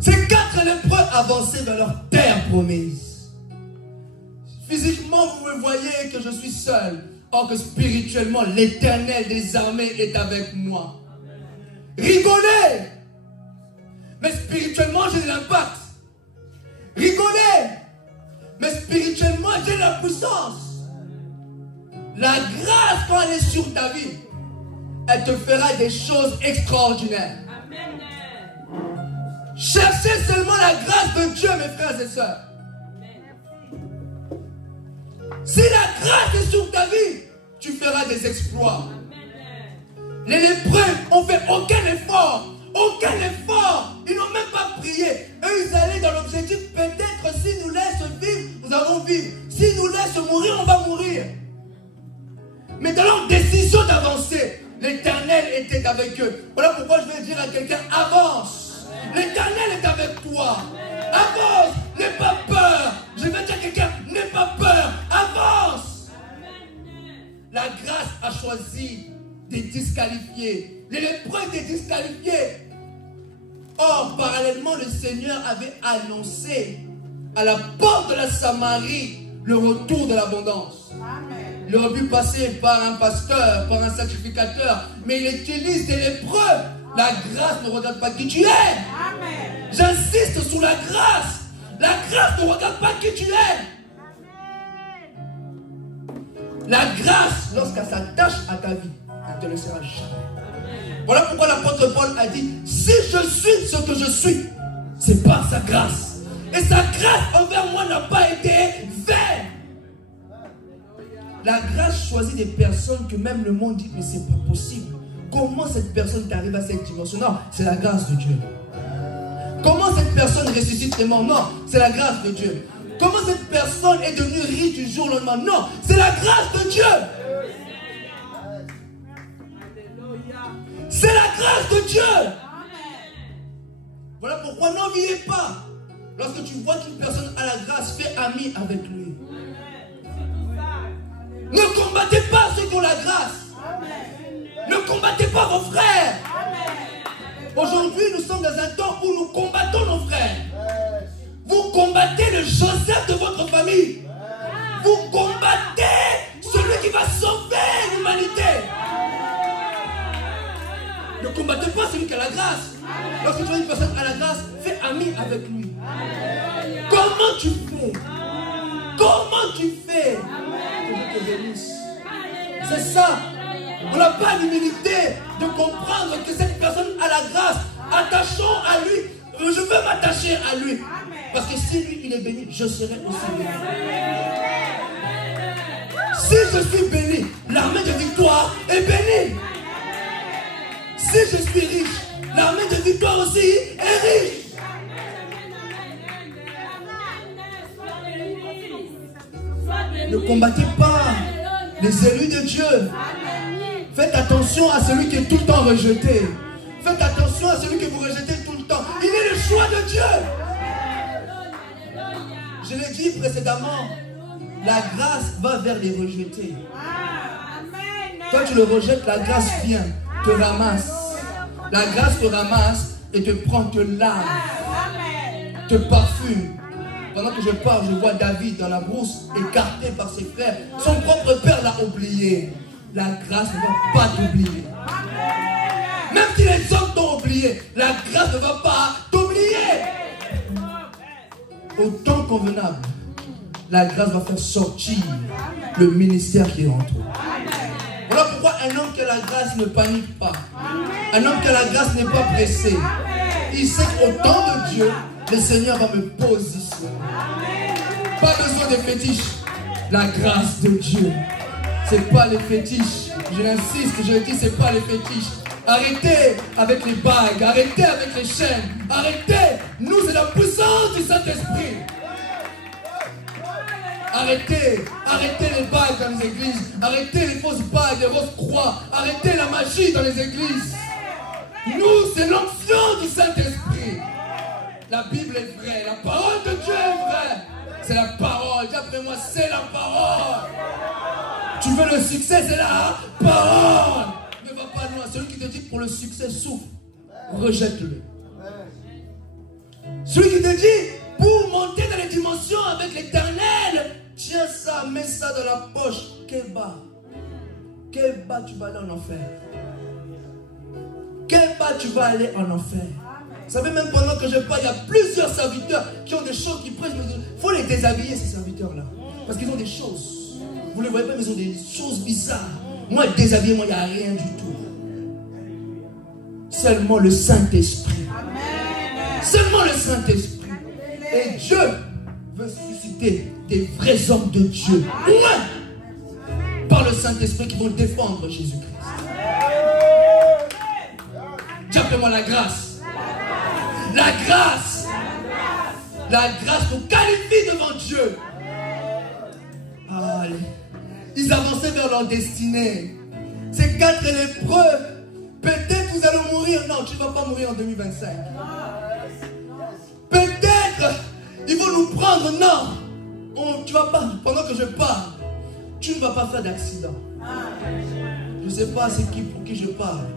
Ces 4 lépreux avançaient vers leur terre promise. Physiquement, vous me voyez que je suis seul. Or que spirituellement, l'Éternel des armées est avec moi. Rigolez! Mais spirituellement, j'ai de l'impact. Rigolez! Mais spirituellement, j'ai la puissance. La grâce, quand elle est sur ta vie, elle te fera des choses extraordinaires. Amen. Cherchez seulement la grâce de Dieu, mes frères et sœurs. Si la grâce est sur ta vie, tu feras des exploits. Les lépreux n'ont fait aucun effort. Aucun effort. Ils n'ont même pas prié. Eux, ils allaient dans l'objectif, peut-être s'ils nous laissent vivre, nous allons vivre. S'ils nous laissent mourir, on va mourir. Mais dans leur décision d'avancer, l'Éternel était avec eux. Voilà pourquoi je vais dire à quelqu'un, avance. L'Éternel est avec toi. Avance. N'aie pas peur. Je vais dire à quelqu'un, n'aie pas peur. Avance. La grâce a choisi des disqualifiés. Les lépreux étaient disqualifiés. Or, parallèlement, le Seigneur avait annoncé à la porte de la Samarie le retour de l'abondance. Il aurait pu passer par un pasteur, par un sacrificateur, mais il utilise des lépreux. La grâce ne regarde pas qui tu es. J'insiste sur la grâce. La grâce ne regarde pas qui tu es. La grâce, lorsqu'elle s'attache à ta vie, elle ne te laissera jamais. Voilà pourquoi l'apôtre Paul a dit, si je suis ce que je suis, c'est par sa grâce. Et sa grâce envers moi n'a pas été vaine. La grâce choisit des personnes que même le monde dit, mais c'est pas possible. Comment cette personne t'arrive à cette dimension? Non, c'est la grâce de Dieu. Comment cette personne ressuscite les morts? Non, c'est la grâce de Dieu. Comment cette personne est devenue riche du jour au lendemain? Non, c'est la grâce de Dieu. C'est la grâce de Dieu. Voilà pourquoi n'enviez pas. Lorsque tu vois qu'une personne a la grâce, fais ami avec lui. Ne combattez pas ceux qui ont la grâce. Ne combattez pas vos frères. Aujourd'hui, nous sommes dans un temps où nous combattons nos frères. Vous combattez le Joseph de votre famille. Vous combattez celui qui va sauver l'humanité. Ne combattez pas celui qui a la grâce. Lorsque tu vois une personne à la grâce, fais ami avec lui. Comment tu fais? Comment tu fais? Que Dieu te bénisse. C'est ça. On n'a pas l'humilité de comprendre que cette personne a la grâce. Attachons à lui. Je veux m'attacher à lui. Parce que si lui il est béni, je serai aussi béni. Si je suis béni, l'armée de victoire est bénie. Si je suis riche, l'armée de victoire aussi est riche. Ne combattez pas les élus de Dieu. Faites attention à celui qui est tout le temps rejeté. Faites attention à celui que vous rejetez tout le temps. Il est le choix de Dieu. Je l'ai dit précédemment, la grâce va vers les rejetés. Quand tu le rejettes, la grâce vient, te ramasse. La grâce te ramasse et te prend, te lave, te parfume. Pendant que je parle, je vois David dans la brousse, écarté par ses frères. Son propre père l'a oublié. La grâce ne va pas t'oublier. Même si les hommes t'ont oublié, la grâce ne va pas t'oublier. Au temps convenable, la grâce va faire sortir le ministère qui est en toi. Voilà pourquoi un homme qui a la grâce ne panique pas. Un homme qui a la grâce n'est pas pressé. Il sait qu'au temps de Dieu, le Seigneur va me positionner. Pas besoin des fétiches. La grâce de Dieu. C'est pas les fétiches. Je l'insiste, je le dis, c'est pas les fétiches. Arrêtez avec les bagues, arrêtez avec les chaînes, arrêtez. Nous, c'est la puissance du Saint-Esprit. Arrêtez, arrêtez les bagues dans les églises, arrêtez les fausses bagues, les fausses croix, arrêtez la magie dans les églises. Nous, c'est l'onction du Saint-Esprit. La Bible est vraie, la parole de Dieu est vraie. C'est la parole, dis après moi, c'est la parole. Tu veux le succès, c'est la parole. Ne va pas loin. Celui qui te dit que pour le succès souffre, rejette-le. Celui qui te dit pour monter dans les dimensions avec l'éternel, tiens ça, mets ça dans la poche. Quel bas tu vas aller en enfer. Quel bas tu vas aller en enfer. Vous savez, même pendant que je parle, il y a plusieurs serviteurs qui ont des choses qui prêchent. Il faut les déshabiller, ces serviteurs-là. Parce qu'ils ont des choses. Vous ne les voyez pas, mais ils ont des choses bizarres. Moi, déshabillé, moi, il n'y a rien du tout. Seulement le Saint-Esprit. Seulement le Saint-Esprit. Et Dieu veut susciter des vrais hommes de Dieu. Par le Saint-Esprit qui vont défendre Jésus-Christ. Dis après-moi la grâce. La grâce. La grâce nous qualifie devant Dieu. Allez. Ils avançaient vers leur destinée. Ces 4 lépreux, peut-être vous allez mourir. Non, tu ne vas pas mourir en 2025. Peut-être ils vont nous prendre. Non, tu vas pas. Pendant que je parle, tu ne vas pas faire d'accident. Je ne sais pas c'est qui, pour qui je parle.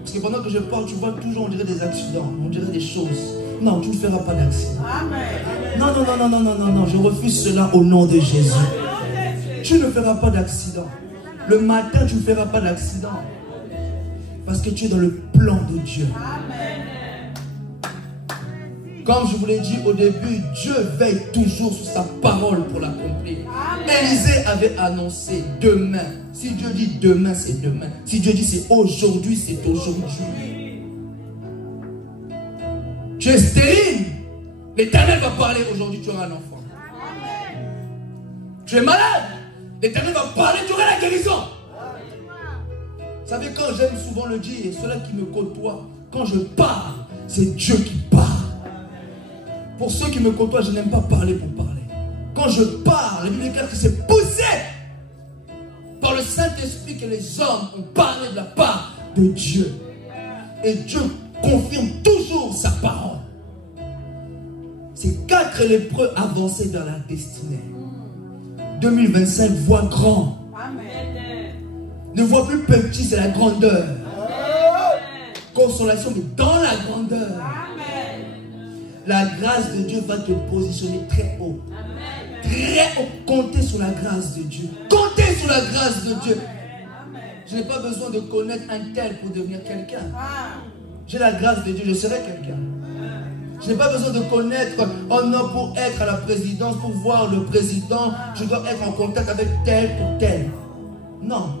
Parce que pendant que je parle, tu vois toujours, on dirait des accidents, on dirait des choses. Non, tu ne feras pas d'accident. Non, je refuse cela au nom de Jésus. Tu ne feras pas d'accident. Le matin, tu ne feras pas d'accident. Parce que tu es dans le plan de Dieu. Comme je vous l'ai dit au début, Dieu veille toujours sur sa parole pour l'accomplir. Élisée avait annoncé demain. Si Dieu dit demain, c'est demain. Si Dieu dit c'est aujourd'hui, c'est aujourd'hui. Tu es stérile. L'Éternel va parler aujourd'hui, tu auras un enfant. Tu es malade. L'Éternel va parler, tu auras la guérison. Vous savez, quand j'aime souvent le dire, ceux-là qui me côtoient, quand je parle, c'est Dieu qui parle. Pour ceux qui me côtoient, je n'aime pas parler pour parler. Quand je parle, la Bible déclare que c'est poussé par le Saint-Esprit que les hommes ont parlé de la part de Dieu. Et Dieu confirme toujours sa parole. Ces 4 lépreux avançaient vers la destinée. 2025, vois grand. Amen. Ne vois plus petit, c'est la grandeur. Consolation, mais dans la grandeur. Amen. La grâce de Dieu va te positionner très haut. Amen. Très haut. Comptez sur la grâce de Dieu. Comptez sur la grâce de Dieu. Amen. Je n'ai pas besoin de connaître un tel pour devenir quelqu'un. J'ai la grâce de Dieu, je serai quelqu'un. Je n'ai pas besoin de connaître un homme pour être à la présidence, pour voir le président. Je dois être en contact avec tel ou tel. Non.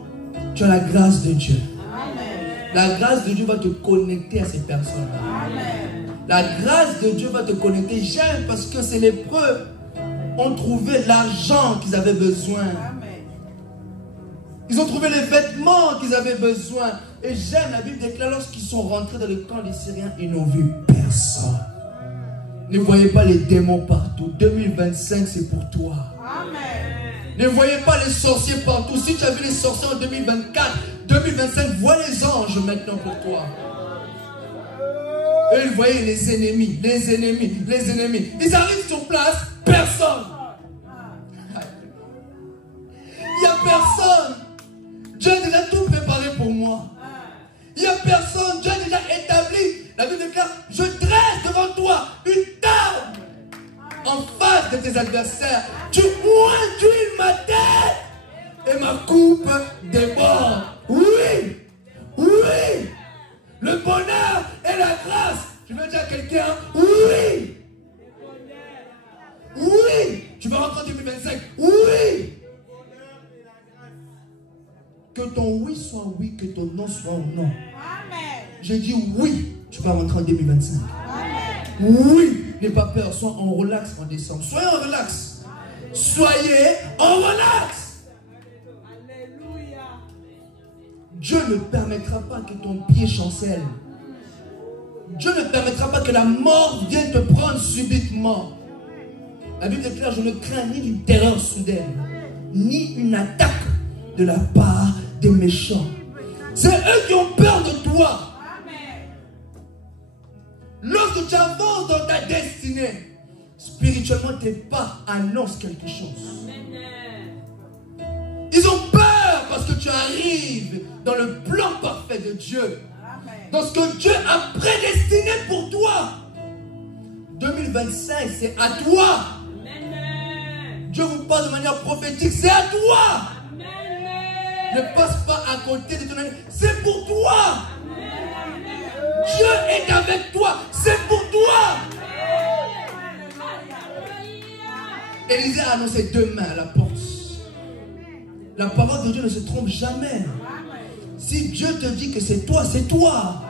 Tu as la grâce de Dieu. Amen. La grâce de Dieu va te connecter à ces personnes-là. La grâce de Dieu va te connecter. J'aime parce que ces lépreux ont trouvé l'argent qu'ils avaient besoin. Amen. Ils ont trouvé les vêtements qu'ils avaient besoin. Et j'aime, la Bible déclare, lorsqu'ils sont rentrés dans le camp des Syriens, ils n'ont vu personne. Ne voyez pas les démons partout. 2025, c'est pour toi. Amen. Ne voyez pas les sorciers partout. Si tu as vu les sorciers en 2024, 2025, vois les anges maintenant pour toi. Et ils voyaient les ennemis, les ennemis, les ennemis. Ils arrivent sur place, personne. Il n'y a personne. Dieu a déjà tout préparé pour moi. Il n'y a personne. Dieu a déjà établi. La Bible déclare, je dresse devant toi une table en face de tes adversaires. Tu induis ma tête et ma coupe déborde. Oui, oui. Le bonheur et la grâce. Je veux dire à quelqu'un, oui. Oui. Tu vas rentrer en 2025. Oui. Que ton oui soit oui, que ton non soit non. Amen. J'ai dit oui, tu vas rentrer en 2025. Amen. Oui, n'aie pas peur, sois en relax en décembre. Soyez en relax. Soyez en relax. Alléluia. Dieu ne permettra pas que ton pied chancelle. Dieu ne permettra pas que la mort vienne te prendre subitement. La Bible déclare, je ne crains ni une terreur soudaine, ni une attaque de la part des méchants. C'est eux qui ont peur de toi. Amen. Lorsque tu avances dans ta destinée, spirituellement tes pas annoncent quelque chose. Ils ont peur parce que tu arrives dans le plan parfait de Dieu. Dans ce que Dieu a prédestiné pour toi. 2025, c'est à toi. Dieu vous parle de manière prophétique, c'est à toi. Ne passe pas à côté de ton ami. C'est pour toi. Dieu est avec toi. C'est pour toi. Élisée a annoncé demain à la porte. La parole de Dieu ne se trompe jamais. Si Dieu te dit que c'est toi, c'est toi.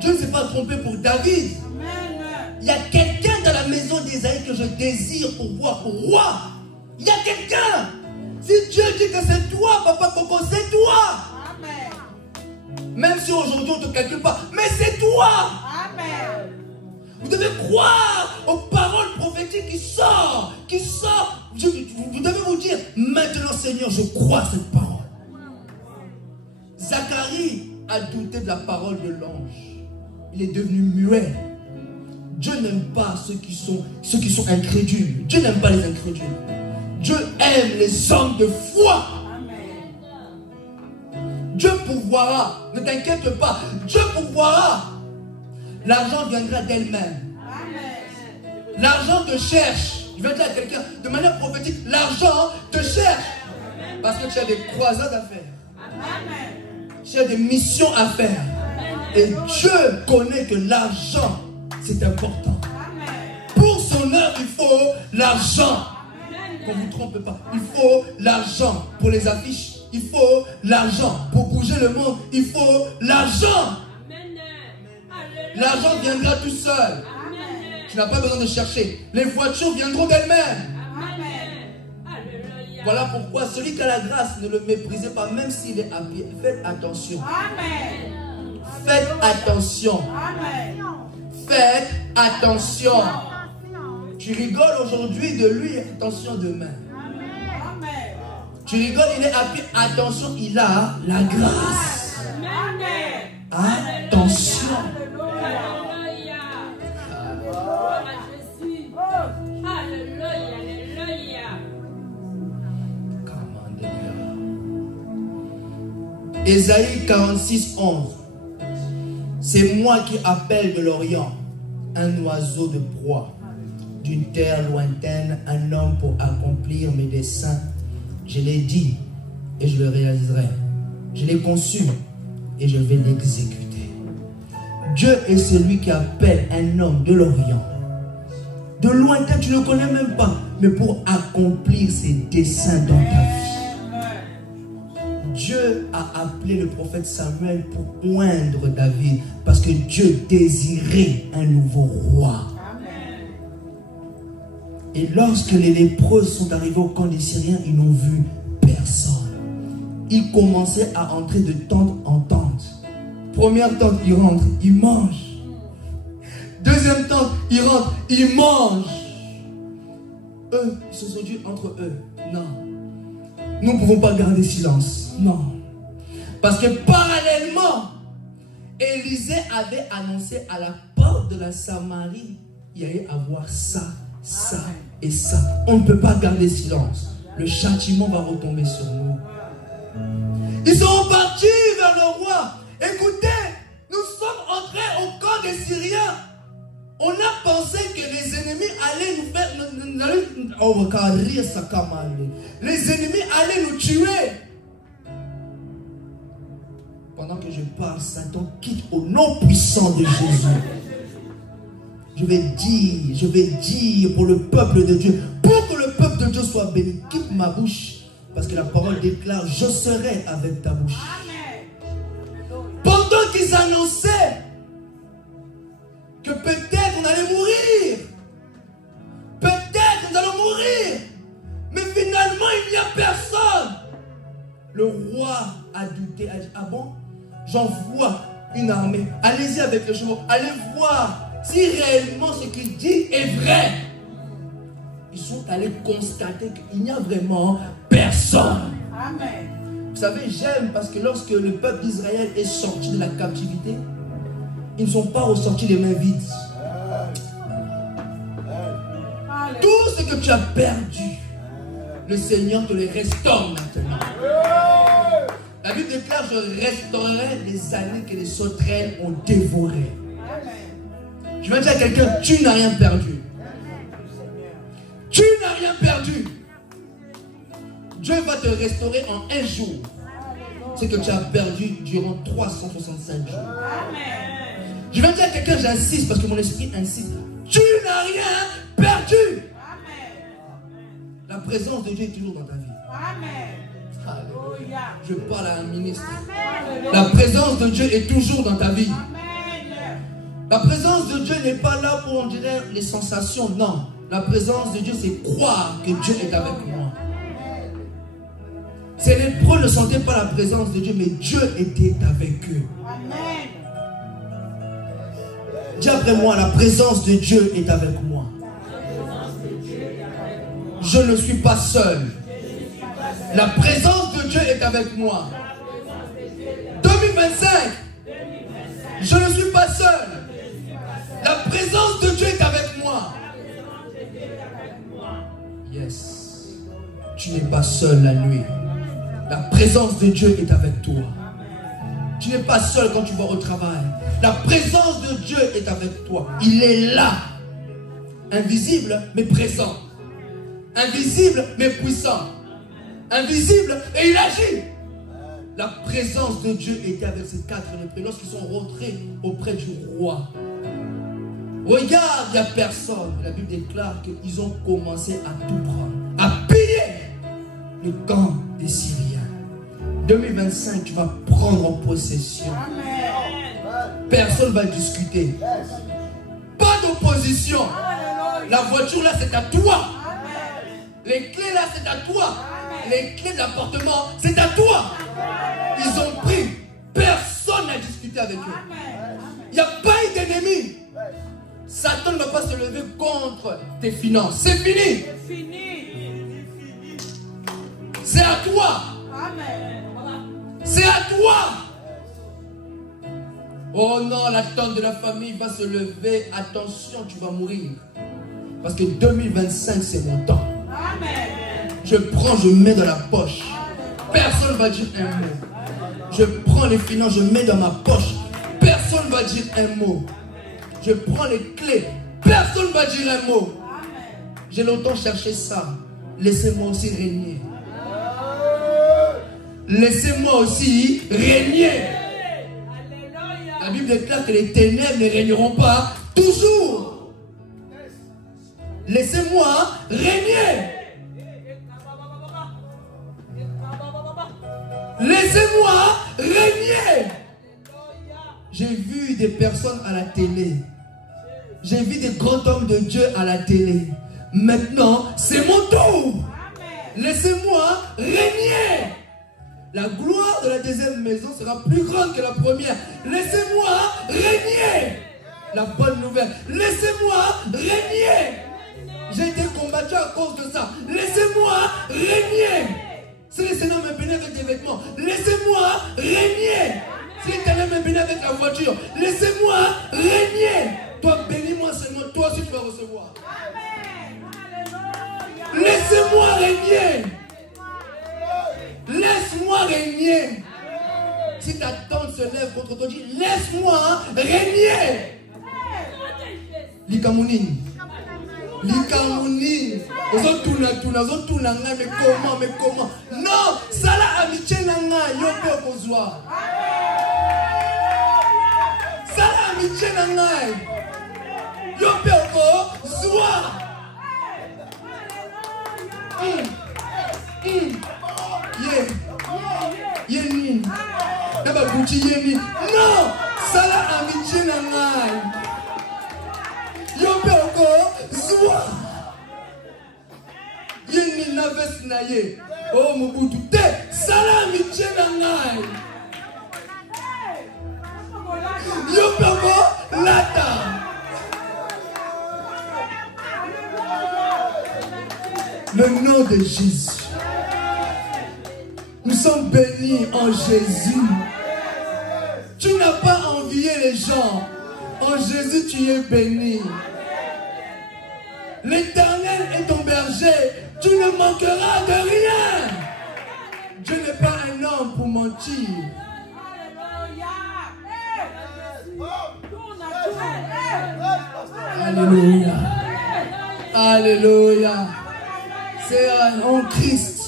Dieu ne s'est pas trompé pour David. Il y a quelqu'un dans la maison d'Ésaïe que je désire pour voir pour roi. Il y a quelqu'un. Si Dieu dit que c'est toi, Papa Coco, c'est toi. Même si aujourd'hui on ne te calcule pas, mais c'est toi. Vous devez croire aux paroles prophétiques qui sortent. Vous devez vous dire, maintenant Seigneur, je crois cette parole. Zacharie a douté de la parole de l'ange. Il est devenu muet. Dieu n'aime pas ceux qui sont incrédules. Dieu n'aime pas les incrédules. Dieu aime les hommes de foi. Dieu pourvoira. Ne t'inquiète pas. Dieu pourvoira. L'argent viendra d'elle-même. L'argent te cherche. Je vais dire à quelqu'un de manière prophétique, l'argent te cherche. Parce que tu as des croisades à faire. Tu as des missions à faire. Et Dieu connaît que l'argent, c'est important. Pour son œuvre, il faut l'argent. Qu'on ne vous trompe pas. Il faut l'argent pour les affiches. Il faut l'argent pour bouger le monde. Il faut l'argent. L'argent viendra tout seul. Tu n'as pas besoin de chercher. Les voitures viendront d'elles-mêmes. Voilà pourquoi celui qui a la grâce, ne le méprisez pas, même s'il est à pied. Faites attention. Faites attention. Faites attention. Tu rigoles aujourd'hui de lui, attention demain. Tu rigoles, il est à pied, attention, il a la grâce. Attention. Ésaïe 46, 11. C'est moi qui appelle de l'Orient un oiseau de proie, d'une terre lointaine, un homme pour accomplir mes desseins. Je l'ai dit et je le réaliserai. Je l'ai conçu et je vais l'exécuter. Dieu est celui qui appelle un homme de l'Orient. De lointain, tu ne le connais même pas, mais pour accomplir ses desseins dans ta vie. Dieu a appelé le prophète Samuel pour oindre David parce que Dieu désirait un nouveau roi. Et lorsque les lépreux sont arrivés au camp des Syriens, ils n'ont vu personne. Ils commençaient à entrer de tente en tente. Première tente, ils rentrent, ils mangent. Deuxième tente, ils rentrent, ils mangent. Eux, ils se sont dit entre eux, non. Nous ne pouvons pas garder silence. Non. Parce que parallèlement, Élisée avait annoncé à la porte de la Samarie, il y allait avoir ça, ça et ça. On ne peut pas garder silence. Le châtiment va retomber sur nous. Ils sont partis vers le roi. Écoutez, nous sommes entrés au camp des Syriens. On a pensé que les ennemis allaient nous faire... Les ennemis allaient nous tuer. Pendant que je parle, Satan quitte au nom puissant de Jésus. Je vais dire pour le peuple de Dieu, pour que le peuple de Dieu soit béni, quitte ma bouche. Parce que la parole déclare, je serai avec ta bouche. Pendant qu'ils annonçaient que peut-être on allait mourir. Peut-être nous allons mourir. le roi a douté, a dit, ah bon, j'envoie une armée, allez-y avec les chevaux, allez voir si réellement ce qu'il dit est vrai. Ils sont allés constater qu'il n'y a vraiment personne. Amen. Vous savez, j'aime parce que lorsque le peuple d'Israël est sorti de la captivité, ils ne sont pas ressortis les mains vides. Tout ce que tu as perdu, le Seigneur te le restaure maintenant. La Bible déclare, je restaurerai les années que les sauterelles ont dévorées. Je vais dire à quelqu'un, tu n'as rien perdu. Tu n'as rien perdu. Dieu va te restaurer en un jour ce que tu as perdu durant 365 jours. Je vais dire à quelqu'un, j'insiste parce que mon esprit insiste. Tu n'as rien perdu. La présence de Dieu est toujours dans ta vie. Alléluia. Je parle à un ministre. La présence de Dieu est toujours dans ta vie. La présence de Dieu n'est pas là pour, on dirait, les sensations. Non. La présence de Dieu, c'est croire que Dieu est avec moi. Ces lépreux ne sentaient pas la présence de Dieu, mais Dieu était avec eux. Dis après moi, la présence de Dieu est avec moi. Je ne suis pas seul. La présence de Dieu est avec moi. 2025, je ne suis pas seul. La présence de Dieu est avec moi. Yes. Tu n'es pas seul la nuit. La présence de Dieu est avec toi. Tu n'es pas seul quand tu vas au travail. La présence de Dieu est avec toi. Il est là. Invisible mais présent. Invisible mais puissant. Invisible et il agit. La présence de Dieu était avec ces 4 lépreux lorsqu'ils sont rentrés auprès du roi. Regarde, il n'y a personne. La Bible déclare qu'ils ont commencé à tout prendre, à piller le camp des Syriens. 2025, tu vas prendre en possession. Personne ne va discuter. Pas d'opposition. La voiture là, c'est à toi. Les clés là, c'est à toi. Les clés de l'appartement, c'est à toi. Ils ont pris. Personne n'a discuté avec eux. Il n'y a pas eu d'ennemi. Satan ne va pas se lever contre tes finances. C'est fini. C'est à toi. C'est à toi. Oh non, la tante de la famille va se lever. Attention, tu vas mourir. Parce que 2025, c'est mon temps. Je prends, je mets dans la poche. Personne ne va dire un mot. Je prends les finances, je mets dans ma poche. Personne ne va dire un mot. Je prends les clés. Personne ne va dire un mot. J'ai longtemps cherché ça. Laissez-moi aussi régner. Laissez-moi aussi régner. La Bible déclare que les ténèbres ne régneront pas toujours. Laissez-moi régner. Laissez-moi régner. J'ai vu des personnes à la télé. J'ai vu des grands hommes de Dieu à la télé. Maintenant, c'est mon tour. Laissez-moi régner. La gloire de la deuxième maison sera plus grande que la première. Laissez-moi régner. La bonne nouvelle. Laissez-moi régner. J'ai été combattu à cause de ça. Laissez-moi régner. Si le Seigneur me bénit avec des vêtements, laissez-moi régner. Si l'Éternel me bénit avec la voiture, laissez-moi régner. Toi, bénis-moi seulement, toi aussi tu vas recevoir. Laissez-moi régner. Laisse-moi régner. Si ta tante se lève contre toi, dis laisse-moi régner. Likamounine. Likamounine. Mais comment? Non, ça la amitié nanga, yo peut kozwa. Ça la amitié nanga, yo peut kozwa. Yeni. D'abord bouti yeni. Non, ça la amitié nanga. Yo peut kozwa. Yeni naves naye. Oh Mobutu, te salam ichenangai. Yo pego lata. Le nom de Jésus. Nous sommes bénis en Jésus. Tu n'as pas envié les gens. En Jésus, tu es béni. L'Éternel est ton berger. Tu ne manqueras de rien. Dieu n'est pas un homme pour mentir. Alléluia. Alléluia. C'est en Christ.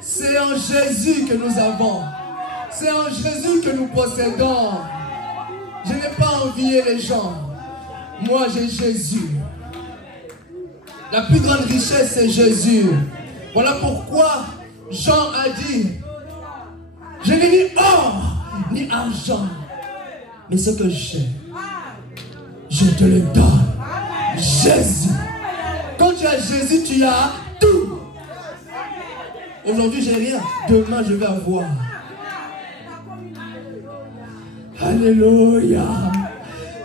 C'est en Jésus que nous avons. C'est en Jésus que nous possédons. Je n'ai pas envié les gens. Moi, j'ai Jésus. La plus grande richesse, c'est Jésus. Voilà pourquoi Jean a dit, je n'ai ni or, ni argent, mais ce que j'ai, je te le donne. Jésus. Quand tu as Jésus, tu as tout. Aujourd'hui, j'ai rien. Demain, je vais avoir. Alléluia.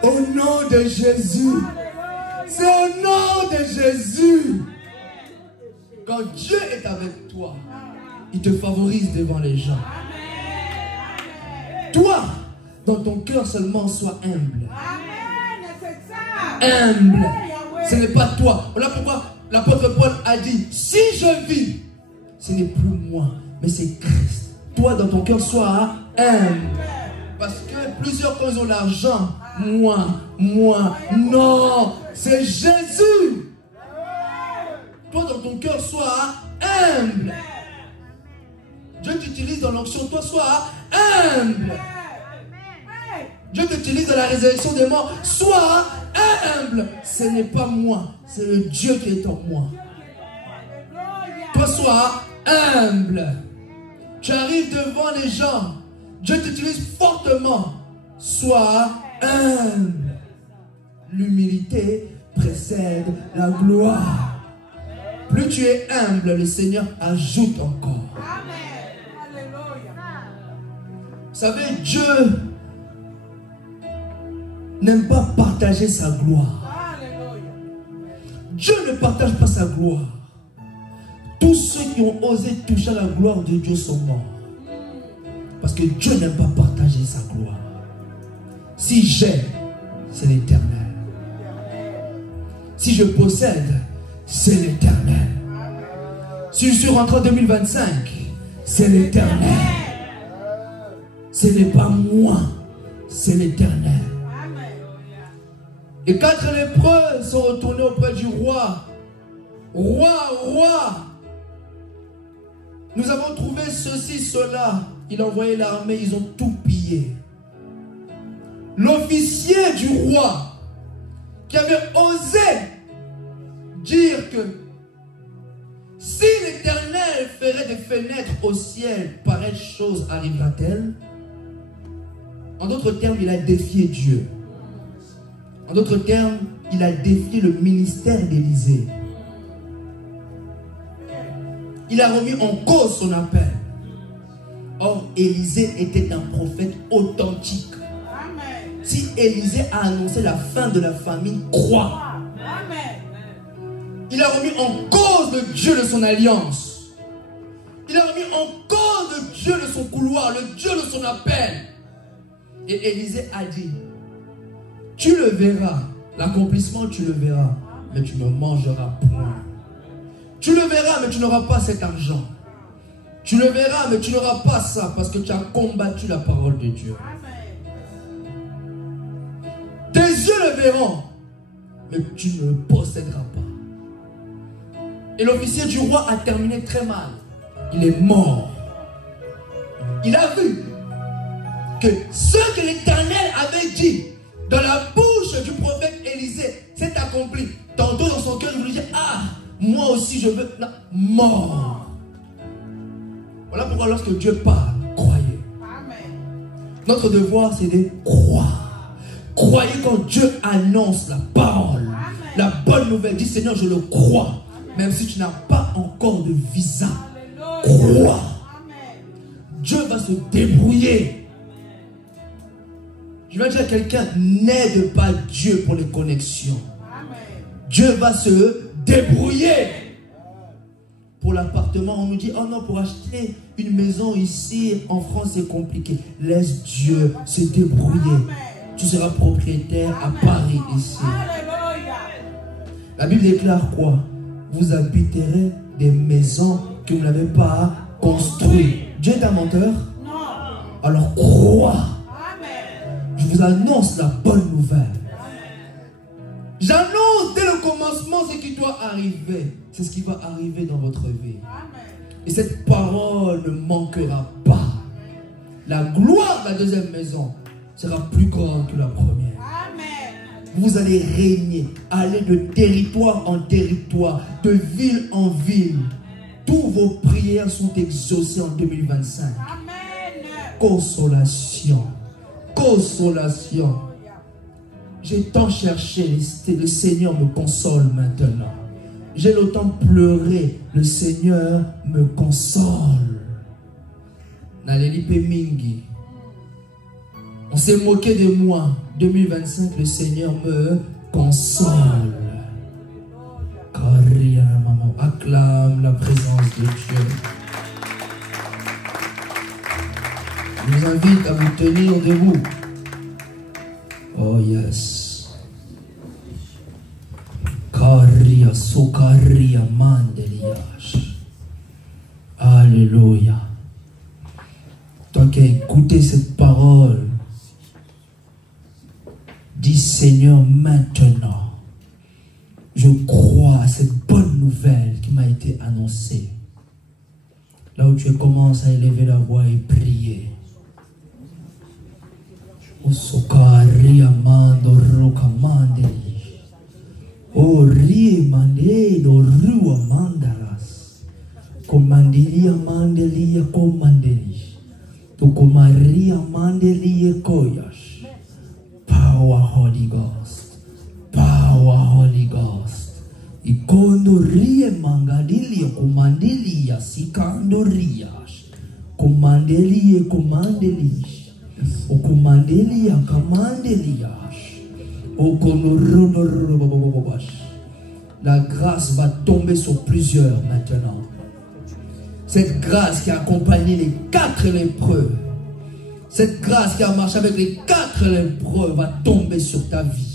Au nom de Jésus. C'est au nom de Jésus. Quand Dieu est avec toi, il te favorise devant les gens. Toi, dans ton cœur seulement, sois humble. Humble. Ce n'est pas toi. Voilà pourquoi l'apôtre Paul a dit, si je vis, ce n'est plus moi, mais c'est Christ. Toi, dans ton cœur, sois humble. Parce que plusieurs fois, ils ont l'argent. Moi. Non, c'est Jésus. Toi, dans ton cœur, sois humble. Dieu t'utilise dans l'onction. Toi, sois humble. Dieu t'utilise dans la résurrection des morts. Sois humble. Ce n'est pas moi, c'est le Dieu qui est en moi. Toi, sois humble. Tu arrives devant les gens. Dieu t'utilise fortement. Sois humble. L'humilité précède la gloire. Plus tu es humble, le Seigneur ajoute encore. Vous savez, Dieu n'aime pas partager sa gloire. Dieu ne partage pas sa gloire. Tous ceux qui ont osé toucher la gloire de Dieu sont morts. Parce que Dieu n'aime pas partager sa gloire. Si j'ai, c'est l'Éternel. Si je possède, c'est l'Éternel. Si je suis rentré en 2025, c'est l'Éternel. Ce n'est pas moi, c'est l'Éternel. Les 4 lépreux sont retournés auprès du roi. Roi, nous avons trouvé ceci, cela. Il a envoyé l'armée, ils ont tout pillé. L'officier du roi, qui avait osé dire que si l'Éternel ferait des fenêtres au ciel, pareille chose arrivera-t-elle? En d'autres termes, il a défié Dieu. En d'autres termes, il a défié le ministère d'Élisée. Il a remis en cause son appel. Or, Élisée était un prophète authentique. Si Élisée a annoncé la fin de la famine, crois. Il a remis en cause le Dieu de son alliance. Il a remis en cause le Dieu de son couloir, le Dieu de son appel. Et Élisée a dit, tu le verras, l'accomplissement tu le verras, mais tu ne mangeras point. Tu le verras, mais tu n'auras pas cet argent. Tu le verras, mais tu n'auras pas ça, parce que tu as combattu la parole de Dieu. Tes yeux le verront, mais tu ne le posséderas pas. Et l'officier du roi a terminé très mal. Il est mort. Il a vu que ce que l'Éternel avait dit dans la bouche du prophète Élisée s'est accompli. Tantôt dans son cœur, il voulait dire, ah, moi aussi je veux. Là, mort. Voilà pourquoi lorsque Dieu parle, croyez. Amen. Notre devoir, c'est de croire. Croyez quand Dieu annonce la parole. Amen. La bonne nouvelle. Dis, Seigneur, je le crois. Même si tu n'as pas encore de visa. Crois. Dieu va se débrouiller. Je vais dire à quelqu'un, n'aide pas Dieu pour les connexions. Dieu va se débrouiller. Pour l'appartement, on nous dit, oh non, pour acheter une maison ici, en France, c'est compliqué. Laisse Dieu se débrouiller. Tu seras propriétaire à Paris, ici. La Bible déclare quoi? Vous habiterez des maisons que vous n'avez pas construites. Dieu est un menteur? Non. Alors crois. Je vous annonce la bonne nouvelle. J'annonce dès le commencement ce qui doit arriver. C'est ce qui va arriver dans votre vie. Et cette parole ne manquera pas. La gloire de la deuxième maison sera plus grande que la première. Vous allez régner, aller de territoire en territoire, de ville en ville. Tous vos prières sont exaucées en 2025. Consolation. Consolation. J'ai tant cherché, le Seigneur me console maintenant. J'ai longtemps pleuré, le Seigneur me console. Nalelipe Mingi. On s'est moqué de moi. 2025, le Seigneur me console. Acclame la présence de Dieu. Je vous invite à vous tenir debout. Oh yes. Karia sokaria mandeliage. Alléluia. Toi qui as écouté cette parole, dis Seigneur, maintenant, je crois à cette bonne nouvelle qui m'a été annoncée. Là où tu commences à élever la voix et prier. Osokaria mando rokamandeli. Ori mande do rua mandaras. Komandelia mandelia komandeli. Tokomaria mandelia koyash. Power Holy Ghost. Power Holy Ghost. Ikondo rie mangadilia komandelia sikandorias. Komandelia komandelish. Okumandelia kamandelias. Okonorobobobobobas. La grâce va tomber sur plusieurs maintenant. Cette grâce qui a accompagné les 4 lépreux. Cette grâce qui a marché avec les 4 lépreux va tomber sur ta vie.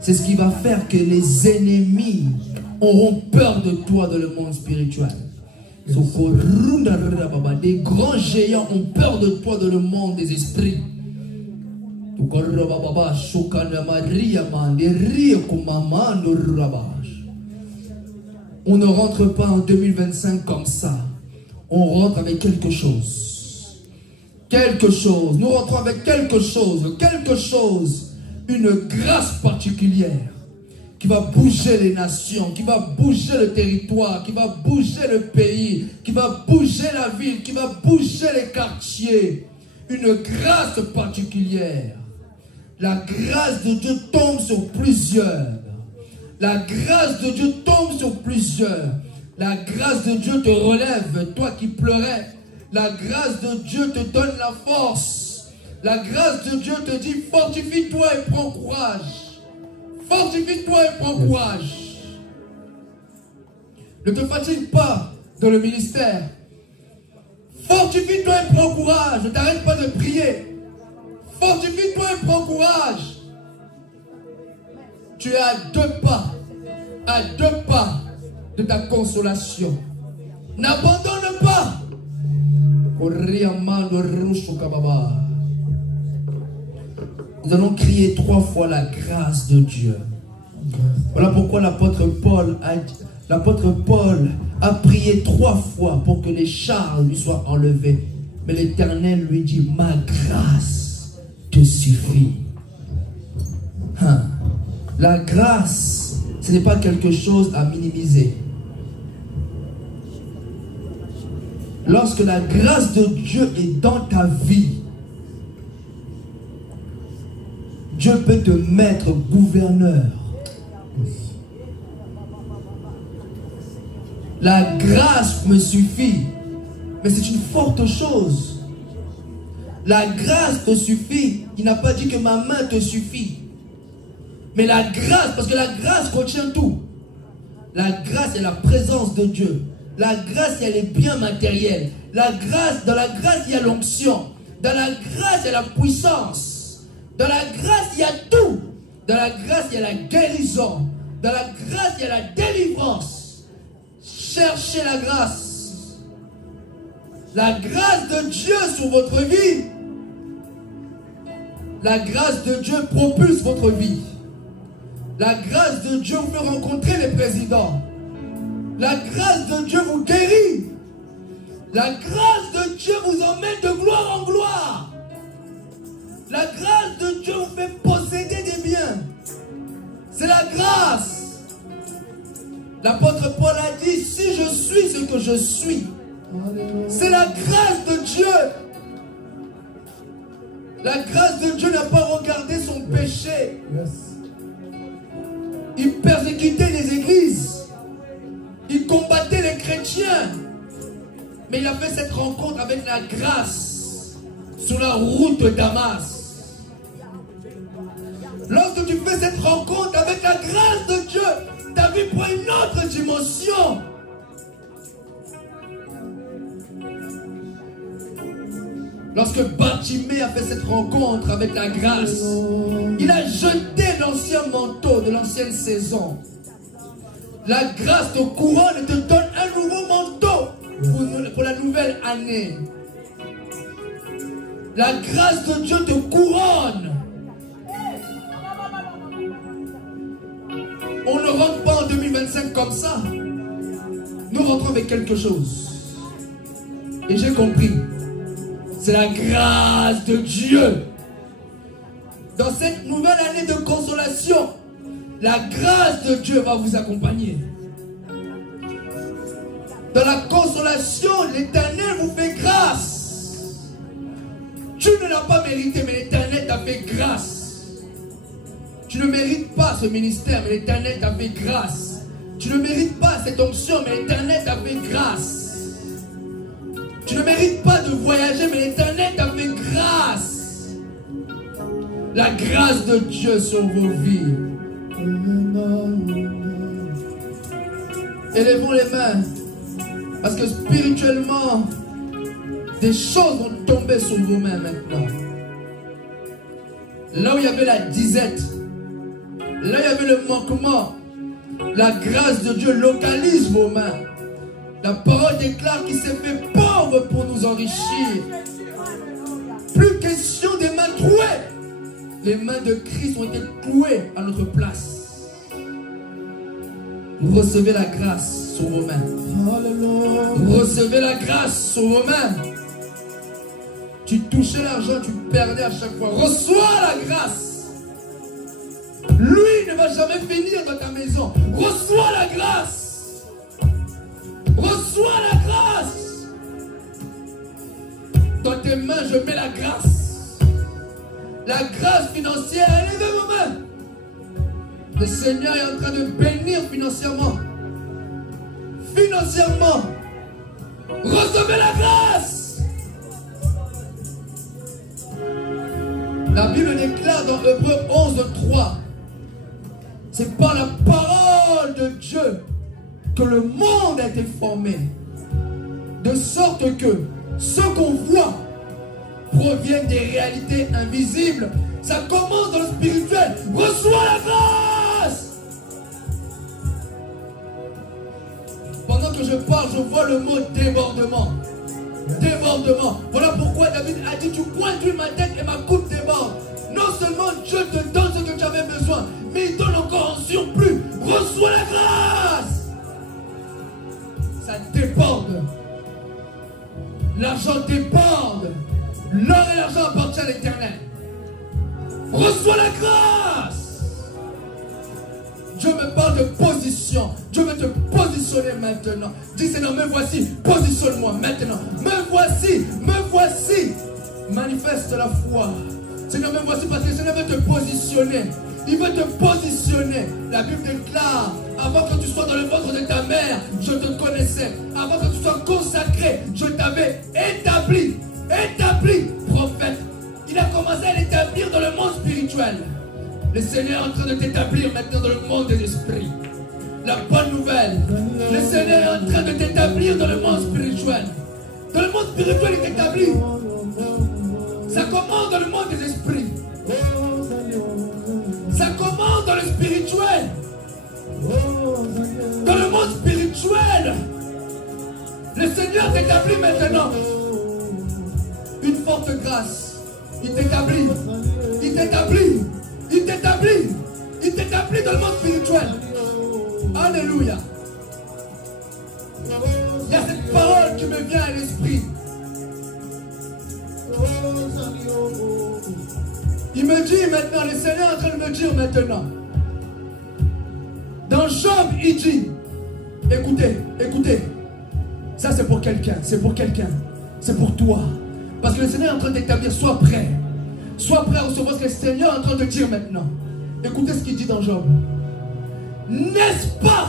C'est ce qui va faire que les ennemis auront peur de toi dans le monde spirituel. Des grands géants ont peur de toi dans le monde des esprits. On ne rentre pas en 2025 comme ça. On rentre avec quelque chose. Quelque chose. Nous rentrons avec quelque chose. Quelque chose. Une grâce particulière qui va bouger les nations, qui va bouger le territoire, qui va bouger le pays, qui va bouger la ville, qui va bouger les quartiers. Une grâce particulière. La grâce de Dieu tombe sur plusieurs. La grâce de Dieu tombe sur plusieurs. La grâce de Dieu te relève, toi qui pleurais. La grâce de Dieu te donne la force. La grâce de Dieu te dit, fortifie-toi et prends courage. Fortifie-toi et prends courage. Ne te fatigue pas dans le ministère. Fortifie-toi et prends courage. Ne t'arrête pas de prier. Fortifie-toi et prends courage. Tu es à 2 pas. À 2 pas de ta consolation. N'abandonne pas. Nous allons crier 3 fois la grâce de Dieu. Voilà pourquoi l'apôtre Paul a prié 3 fois pour que les chars lui soient enlevés. Mais l'Éternel lui dit, ma grâce te suffit. La grâce, ce n'est pas quelque chose à minimiser. Lorsque la grâce de Dieu est dans ta vie, Dieu peut te mettre gouverneur. La grâce me suffit. Mais c'est une forte chose. La grâce te suffit. Il n'a pas dit que ma main te suffit. Mais la grâce, parce que la grâce contient tout. La grâce, il y a la présence de Dieu. La grâce, il y a les biens matériels. La grâce, dans la grâce, il y a l'onction. Dans la grâce, il y a la puissance. Dans la grâce, il y a tout. Dans la grâce, il y a la guérison. Dans la grâce, il y a la délivrance. Cherchez la grâce. La grâce de Dieu sur votre vie. La grâce de Dieu propulse votre vie. La grâce de Dieu vous fait rencontrer les présidents. La grâce de Dieu vous guérit. La grâce de Dieu vous emmène de gloire en gloire. La grâce de Dieu vous fait posséder des biens. C'est la grâce. L'apôtre Paul a dit, si je suis ce que je suis, c'est la grâce de Dieu. La grâce de Dieu n'a pas regardé son péché. Il persécutait les églises. Il combattait les chrétiens. Mais il a fait cette rencontre avec la grâce sur la route de Damas. Lorsque tu fais cette rencontre avec la grâce de Dieu, ta vie prend une autre dimension. Lorsque Bartimée a fait cette rencontre avec la grâce, il a jeté l'ancien manteau de l'ancienne saison. La grâce te couronne et te donne un nouveau manteau pour la nouvelle année. La grâce de Dieu te couronne. On ne rentre pas en 2025 comme ça. Nous rentrons avec quelque chose. Et j'ai compris. C'est la grâce de Dieu. Dans cette nouvelle année de consolation, la grâce de Dieu va vous accompagner. Dans la consolation, l'Éternel vous fait grâce. Tu ne l'as pas mérité, mais l'Éternel t'a fait grâce. Tu ne mérites pas ce ministère, mais l'Éternel t'a fait grâce. Tu ne mérites pas cette onction, mais l'Éternel t'a fait grâce. Tu ne mérites pas de voyager, mais l'Éternel t'a fait grâce. La grâce de Dieu sur vos vies. Élevons les mains. Parce que spirituellement, des choses vont tomber sur vos mains maintenant. Là où il y avait la disette, là où il y avait le manquement, la grâce de Dieu localise vos mains. La parole déclare qu'il s'est fait pauvre pour nous enrichir. Plus question des mains trouées. Les mains de Christ ont été clouées à notre place. Vous recevez la grâce sur vos mains. Vous recevez la grâce sur vos mains. Tu touchais l'argent, tu perdais à chaque fois. Reçois la grâce. Lui ne va jamais finir dans ta maison. Reçois la grâce. Reçois la grâce. Dans tes mains, je mets la grâce. La grâce financière, élevez vos mains. Le Seigneur est en train de bénir financièrement. Financièrement. Recevez la grâce. La Bible déclare dans Hébreux 11:3. C'est par la parole de Dieu que le monde a été formé. De sorte que ce qu'on voit proviennent des réalités invisibles. Ça commence dans le spirituel. Reçois la grâce. Pendant que je parle, je vois le mot débordement. Débordement. Voilà pourquoi David a dit, tu pointes ma tête et ma coupe déborde. Non seulement Dieu te donne ce que tu avais besoin, mais il donne encore en surplus. Reçois la grâce. Ça déborde. L'argent déborde. L'or et l'argent appartiennent à l'Éternel. Reçois la grâce. Dieu me parle de position. Dieu veut te positionner maintenant. Dis Seigneur, me voici, positionne-moi maintenant. Me voici, me voici. Manifeste la foi. Seigneur, me voici parce que le Seigneur veut te positionner. Il veut te positionner. La Bible déclare, avant que tu sois dans le ventre de ta mère, je te connaissais. Avant que tu sois consacré, je t'avais établi. Établi, prophète. Il a commencé à l'établir dans le monde spirituel. Le Seigneur est en train de t'établir maintenant dans le monde des esprits. La bonne nouvelle, le Seigneur est en train de t'établir dans le monde spirituel. Dans le monde spirituel, il t'établit. Ça commence dans le monde des esprits. Ça commence dans le spirituel. Dans le monde spirituel, le Seigneur t'établit maintenant. Une forte grâce. Il t'établit. Il t'établit. Il t'établit. Il t'établit dans le monde spirituel. Alléluia. Il y a cette parole qui me vient à l'esprit. Il me dit maintenant, le Seigneur est en train de me dire maintenant. Dans Job, il dit, écoutez, écoutez. Ça c'est pour quelqu'un, c'est pour quelqu'un. C'est pour toi. Parce que le Seigneur est en train d'établir, sois prêt. Sois prêt à recevoir ce que le Seigneur est en train de dire maintenant. Écoutez ce qu'il dit dans Job. N'est-ce pas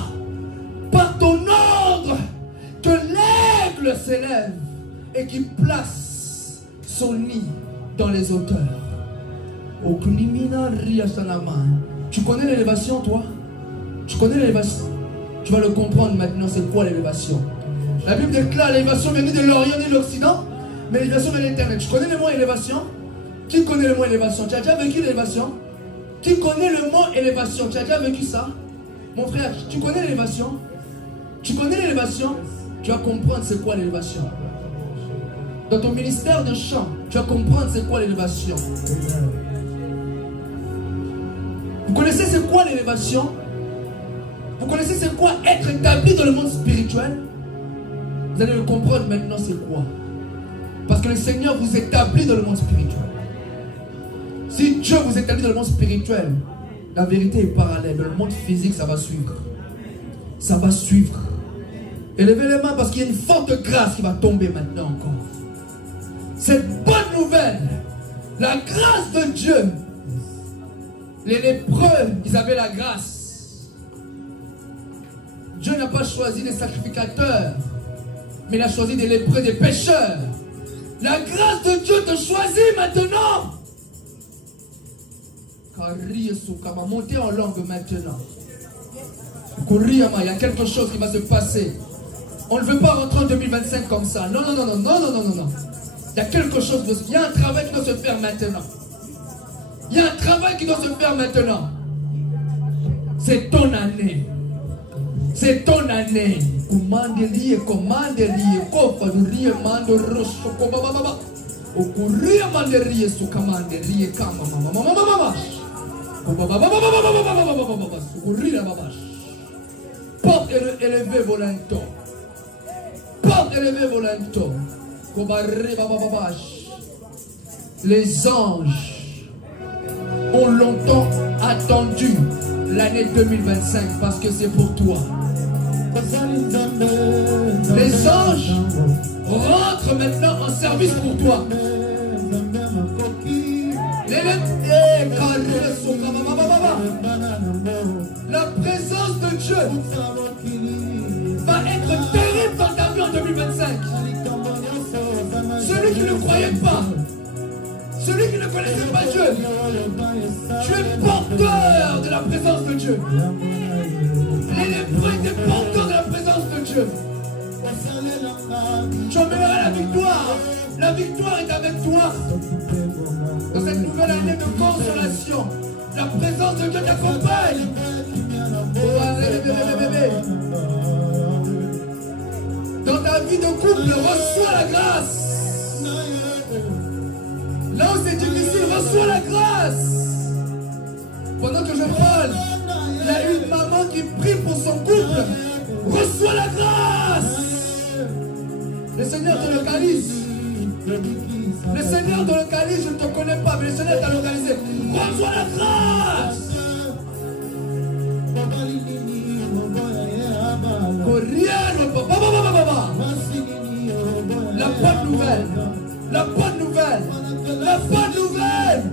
par ton ordre que l'aigle s'élève et qui place son nid dans les hauteurs? Tu connais l'élévation, toi? Tu connais l'élévation? Tu vas le comprendre maintenant, c'est quoi l'élévation? La Bible déclare l'élévation vient ni de l'Orient ni de l'Occident, mais l'élévation vient de l'Éternel. Tu connais le mot élévation? Qui connaît le mot élévation? Tu as déjà vécu l'élévation? Qui connaît le mot élévation? Tu as déjà vécu ça? Mon frère, tu connais l'élévation? Tu connais l'élévation? Tu vas comprendre c'est quoi l'élévation. Dans ton ministère de chant, tu vas comprendre c'est quoi l'élévation. Vous connaissez c'est quoi l'élévation? Vous connaissez c'est quoi être établi dans le monde spirituel? Vous allez le comprendre maintenant c'est quoi. Parce que le Seigneur vous établit dans le monde spirituel. Si Dieu vous établit dans le monde spirituel, la vérité est parallèle. Dans le monde physique, ça va suivre. Ça va suivre. Élevez les mains parce qu'il y a une forte grâce qui va tomber maintenant encore. Cette bonne nouvelle, la grâce de Dieu. Les lépreux, ils avaient la grâce. Dieu n'a pas choisi des sacrificateurs, mais il a choisi des lépreux, des pécheurs. La grâce de Dieu te choisit maintenant. Montez en langue maintenant. Il y a quelque chose qui va se passer. On ne veut pas rentrer en 2025 comme ça. Non, non, non, non, non, non, non, non. Il y a quelque chose, il y a un travail qui doit se faire maintenant. Il y a un travail qui doit se faire maintenant. C'est ton année. C'est ton année. Commande-lié, commande-lié, coffre-lié, mande-roche, commande-baba. Okuria manderie su kamanderie kama mama mama mama. Okuria babash. Porte élevé volonto. Porte élevé volonto. Kobarre bababash. Les anges ont longtemps attendu l'année 2025 parce que c'est pour toi. Les anges rentrent maintenant en service pour toi. La présence de Dieu va être terrible dans ta vie en 2025. Celui qui ne croyait pas, celui qui ne connaissait pas Dieu, tu es porteur de la présence de Dieu. Les lépreux étaient porteurs de la présence de Dieu. Tu emmèneras la victoire. La victoire est avec toi. Dans cette nouvelle année de consolation, la présence de Dieu t'accompagne. Dans ta vie de couple, reçois la grâce. Là où c'est difficile, reçois la grâce. Pendant que je parle, il y a une maman qui prie pour son couple. Reçois la grâce. Le Seigneur te localise. Le Seigneur te localise, je ne te connais pas, mais le Seigneur t'a localisé. Reçois la grâce. La bonne nouvelle. La bonne nouvelle. La bonne nouvelle.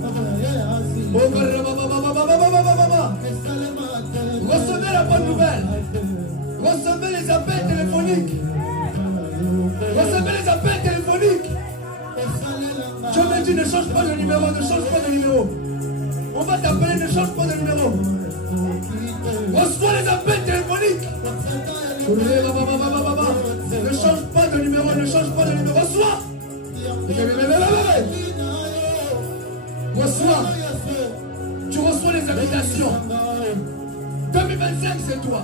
Recevez la bonne nouvelle. Recevez les appels téléphoniques. Recevez les appels téléphoniques. Dieu me dit ne change pas de numéro, ne change pas de numéro. On va t'appeler, ne change pas de numéro. Reçois les appels téléphoniques. Ne change pas de numéro, ne change pas de numéro. Reçois. Reçois. Tu reçois les invitations. 2025, c'est toi.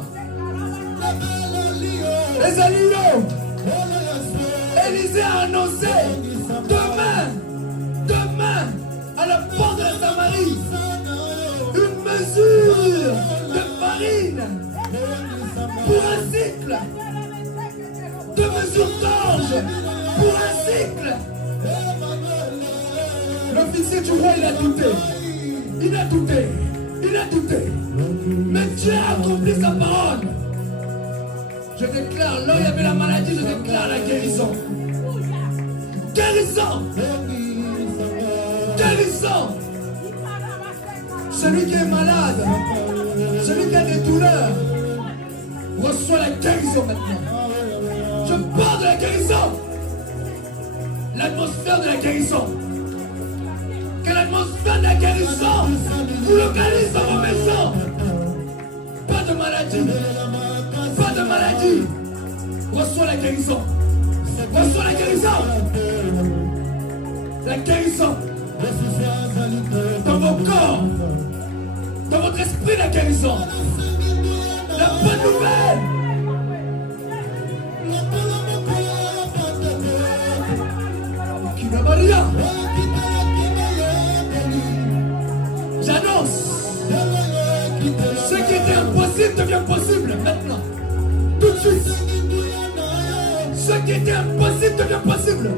Les Allions. Élisée a annoncé demain, à la porte de la Samarie, une mesure de farine pour un cycle, 2 mesures d'orge pour un cycle. L'officier du roi, il a douté. Il a douté. Il a douté. Mais Dieu a accompli sa parole. Je déclare, là où il y avait la maladie, je déclare la guérison. Guérison. Guérison. Celui qui est malade, celui qui a des douleurs, reçoit la guérison maintenant. Je parle de la guérison. L'atmosphère de la guérison. Que l'atmosphère de la guérison vous localise dans vos maisons. Pas de maladie. Pas de maladie. Reçois la guérison. Reçois la guérison. La guérison. Dans vos corps. Dans votre esprit, la guérison. La bonne nouvelle. Qui n'a pas rien. J'annonce. Ce qui était impossible devient possible maintenant. Tout de suite. Ce qui était impossible devient possible.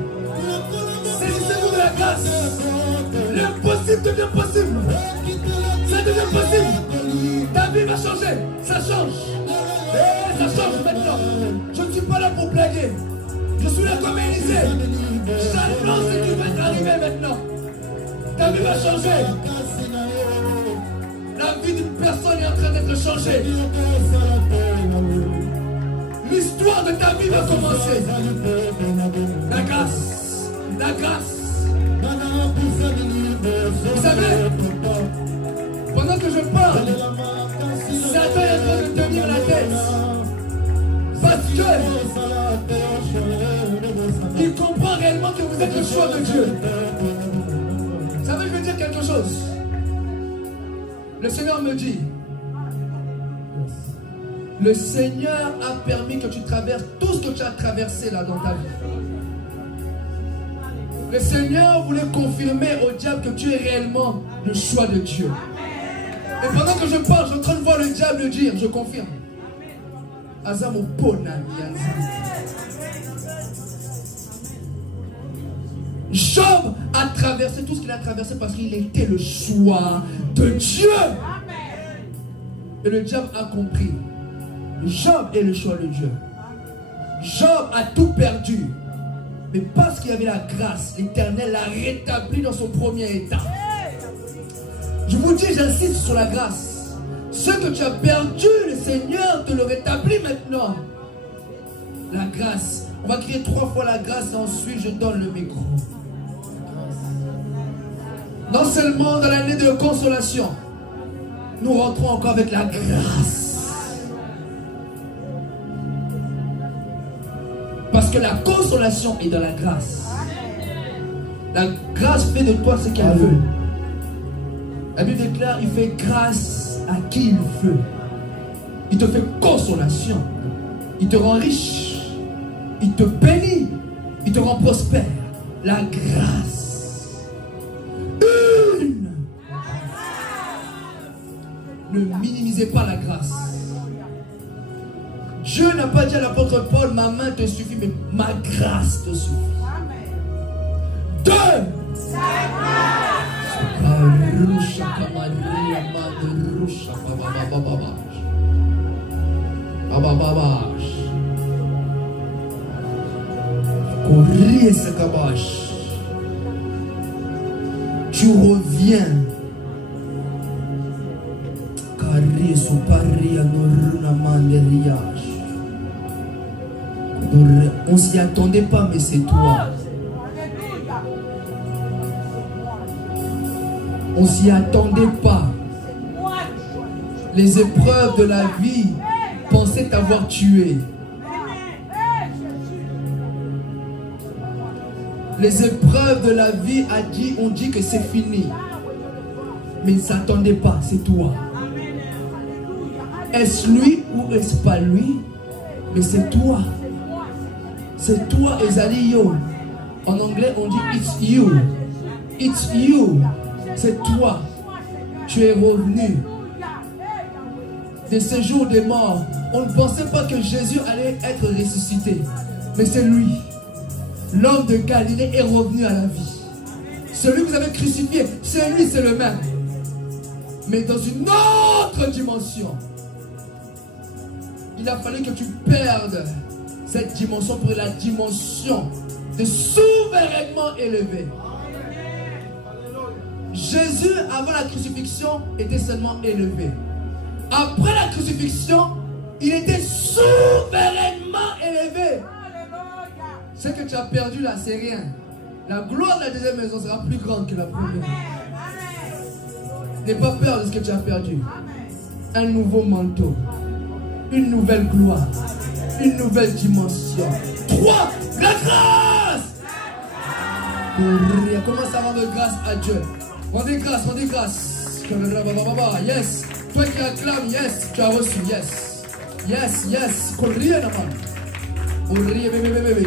Saisissez-vous de la grâce. L'impossible devient possible. Ça devient possible. Ta vie va changer. Ça change. Et ça change maintenant. Je ne suis pas là pour blaguer. Je suis là comme Élisée. J'annonce ce qui va t'arriver maintenant. Ta vie va changer. La vie d'une personne est en train d'être changée. L'histoire de ta vie va commencer. La grâce. La grâce. Vous savez, pendant que je parle, Satan est en train de tenir la tête. Parce que il comprend réellement que vous êtes le choix de Dieu. Vous savez, je vais dire quelque chose. Le Seigneur me dit, le Seigneur a permis que tu traverses tout ce que tu as traversé là dans ta vie. Le Seigneur voulait confirmer au diable que tu es réellement le choix de Dieu. Et pendant que je parle, je suis en train de voir le diable dire, je confirme. Job a traversé tout ce qu'il a traversé parce qu'il était le choix de Dieu. Et le diable a compris. Job est le choix de Dieu. Job a tout perdu. Mais parce qu'il y avait la grâce, l'Éternel l'a rétabli dans son premier état. Je vous dis, j'insiste sur la grâce. Ce que tu as perdu, le Seigneur te le rétablit maintenant. La grâce. On va crier 3 fois la grâce et ensuite je donne le micro. Non seulement dans l'année de consolation, nous rentrons encore avec la grâce. Parce que la consolation est dans la grâce. La grâce fait de toi ce qu'elle veut. La Bible déclare, il fait grâce à qui il veut. Il te fait consolation. Il te rend riche. Il te bénit. Il te rend prospère. La grâce. Une. Ne minimisez pas la grâce. Dieu n'a pas dit à l'apôtre Paul, ma main te suffit, mais ma grâce te suffit. 2. Tu reviens. On s'y attendait pas, mais c'est toi. On s'y attendait pas. Les épreuves de la vie pensaient t'avoir tué. Les épreuves de la vie ont dit que c'est fini. Mais ils ne s'attendaient pas, c'est toi. Est-ce lui ou est-ce pas lui? Mais c'est toi. C'est toi, Ezalio. En anglais, on dit it's you. It's you. C'est toi. Tu es revenu de ce jour des morts. On ne pensait pas que Jésus allait être ressuscité. Mais c'est lui. L'homme de Galilée est revenu à la vie. Celui que vous avez crucifié, c'est lui, c'est le même. Mais dans une autre dimension. Il a fallu que tu perdes cette dimension pour la dimension de souverainement élevé. Jésus, avant la crucifixion, était seulement élevé. Après la crucifixion, il était souverainement élevé. Ce que tu as perdu là, c'est rien. La gloire de la deuxième maison sera plus grande que la première. N'aie pas peur de ce que tu as perdu. Un nouveau manteau. Une nouvelle gloire. Une nouvelle dimension. 3. La grâce. Commence à rendre grâce à Dieu. Rendez grâce, rendez grâce. Yes. Toi qui acclames, yes. Tu as reçu, yes. Yes, yes. Corrie la main. Corrie bébé.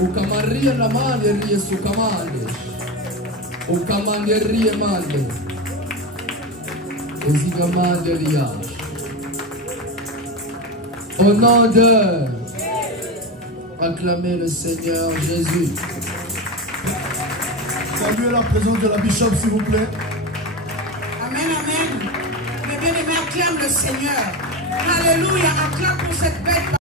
O kamaria la main et rie su kamande. O kamande rie mande. O zigamande riage. Au nom de acclamez le Seigneur Jésus. Saluez la présence de la bishop, s'il vous plaît. Amen, amen. Mais bien aimé, acclame le Seigneur. Alléluia, acclame pour cette bête.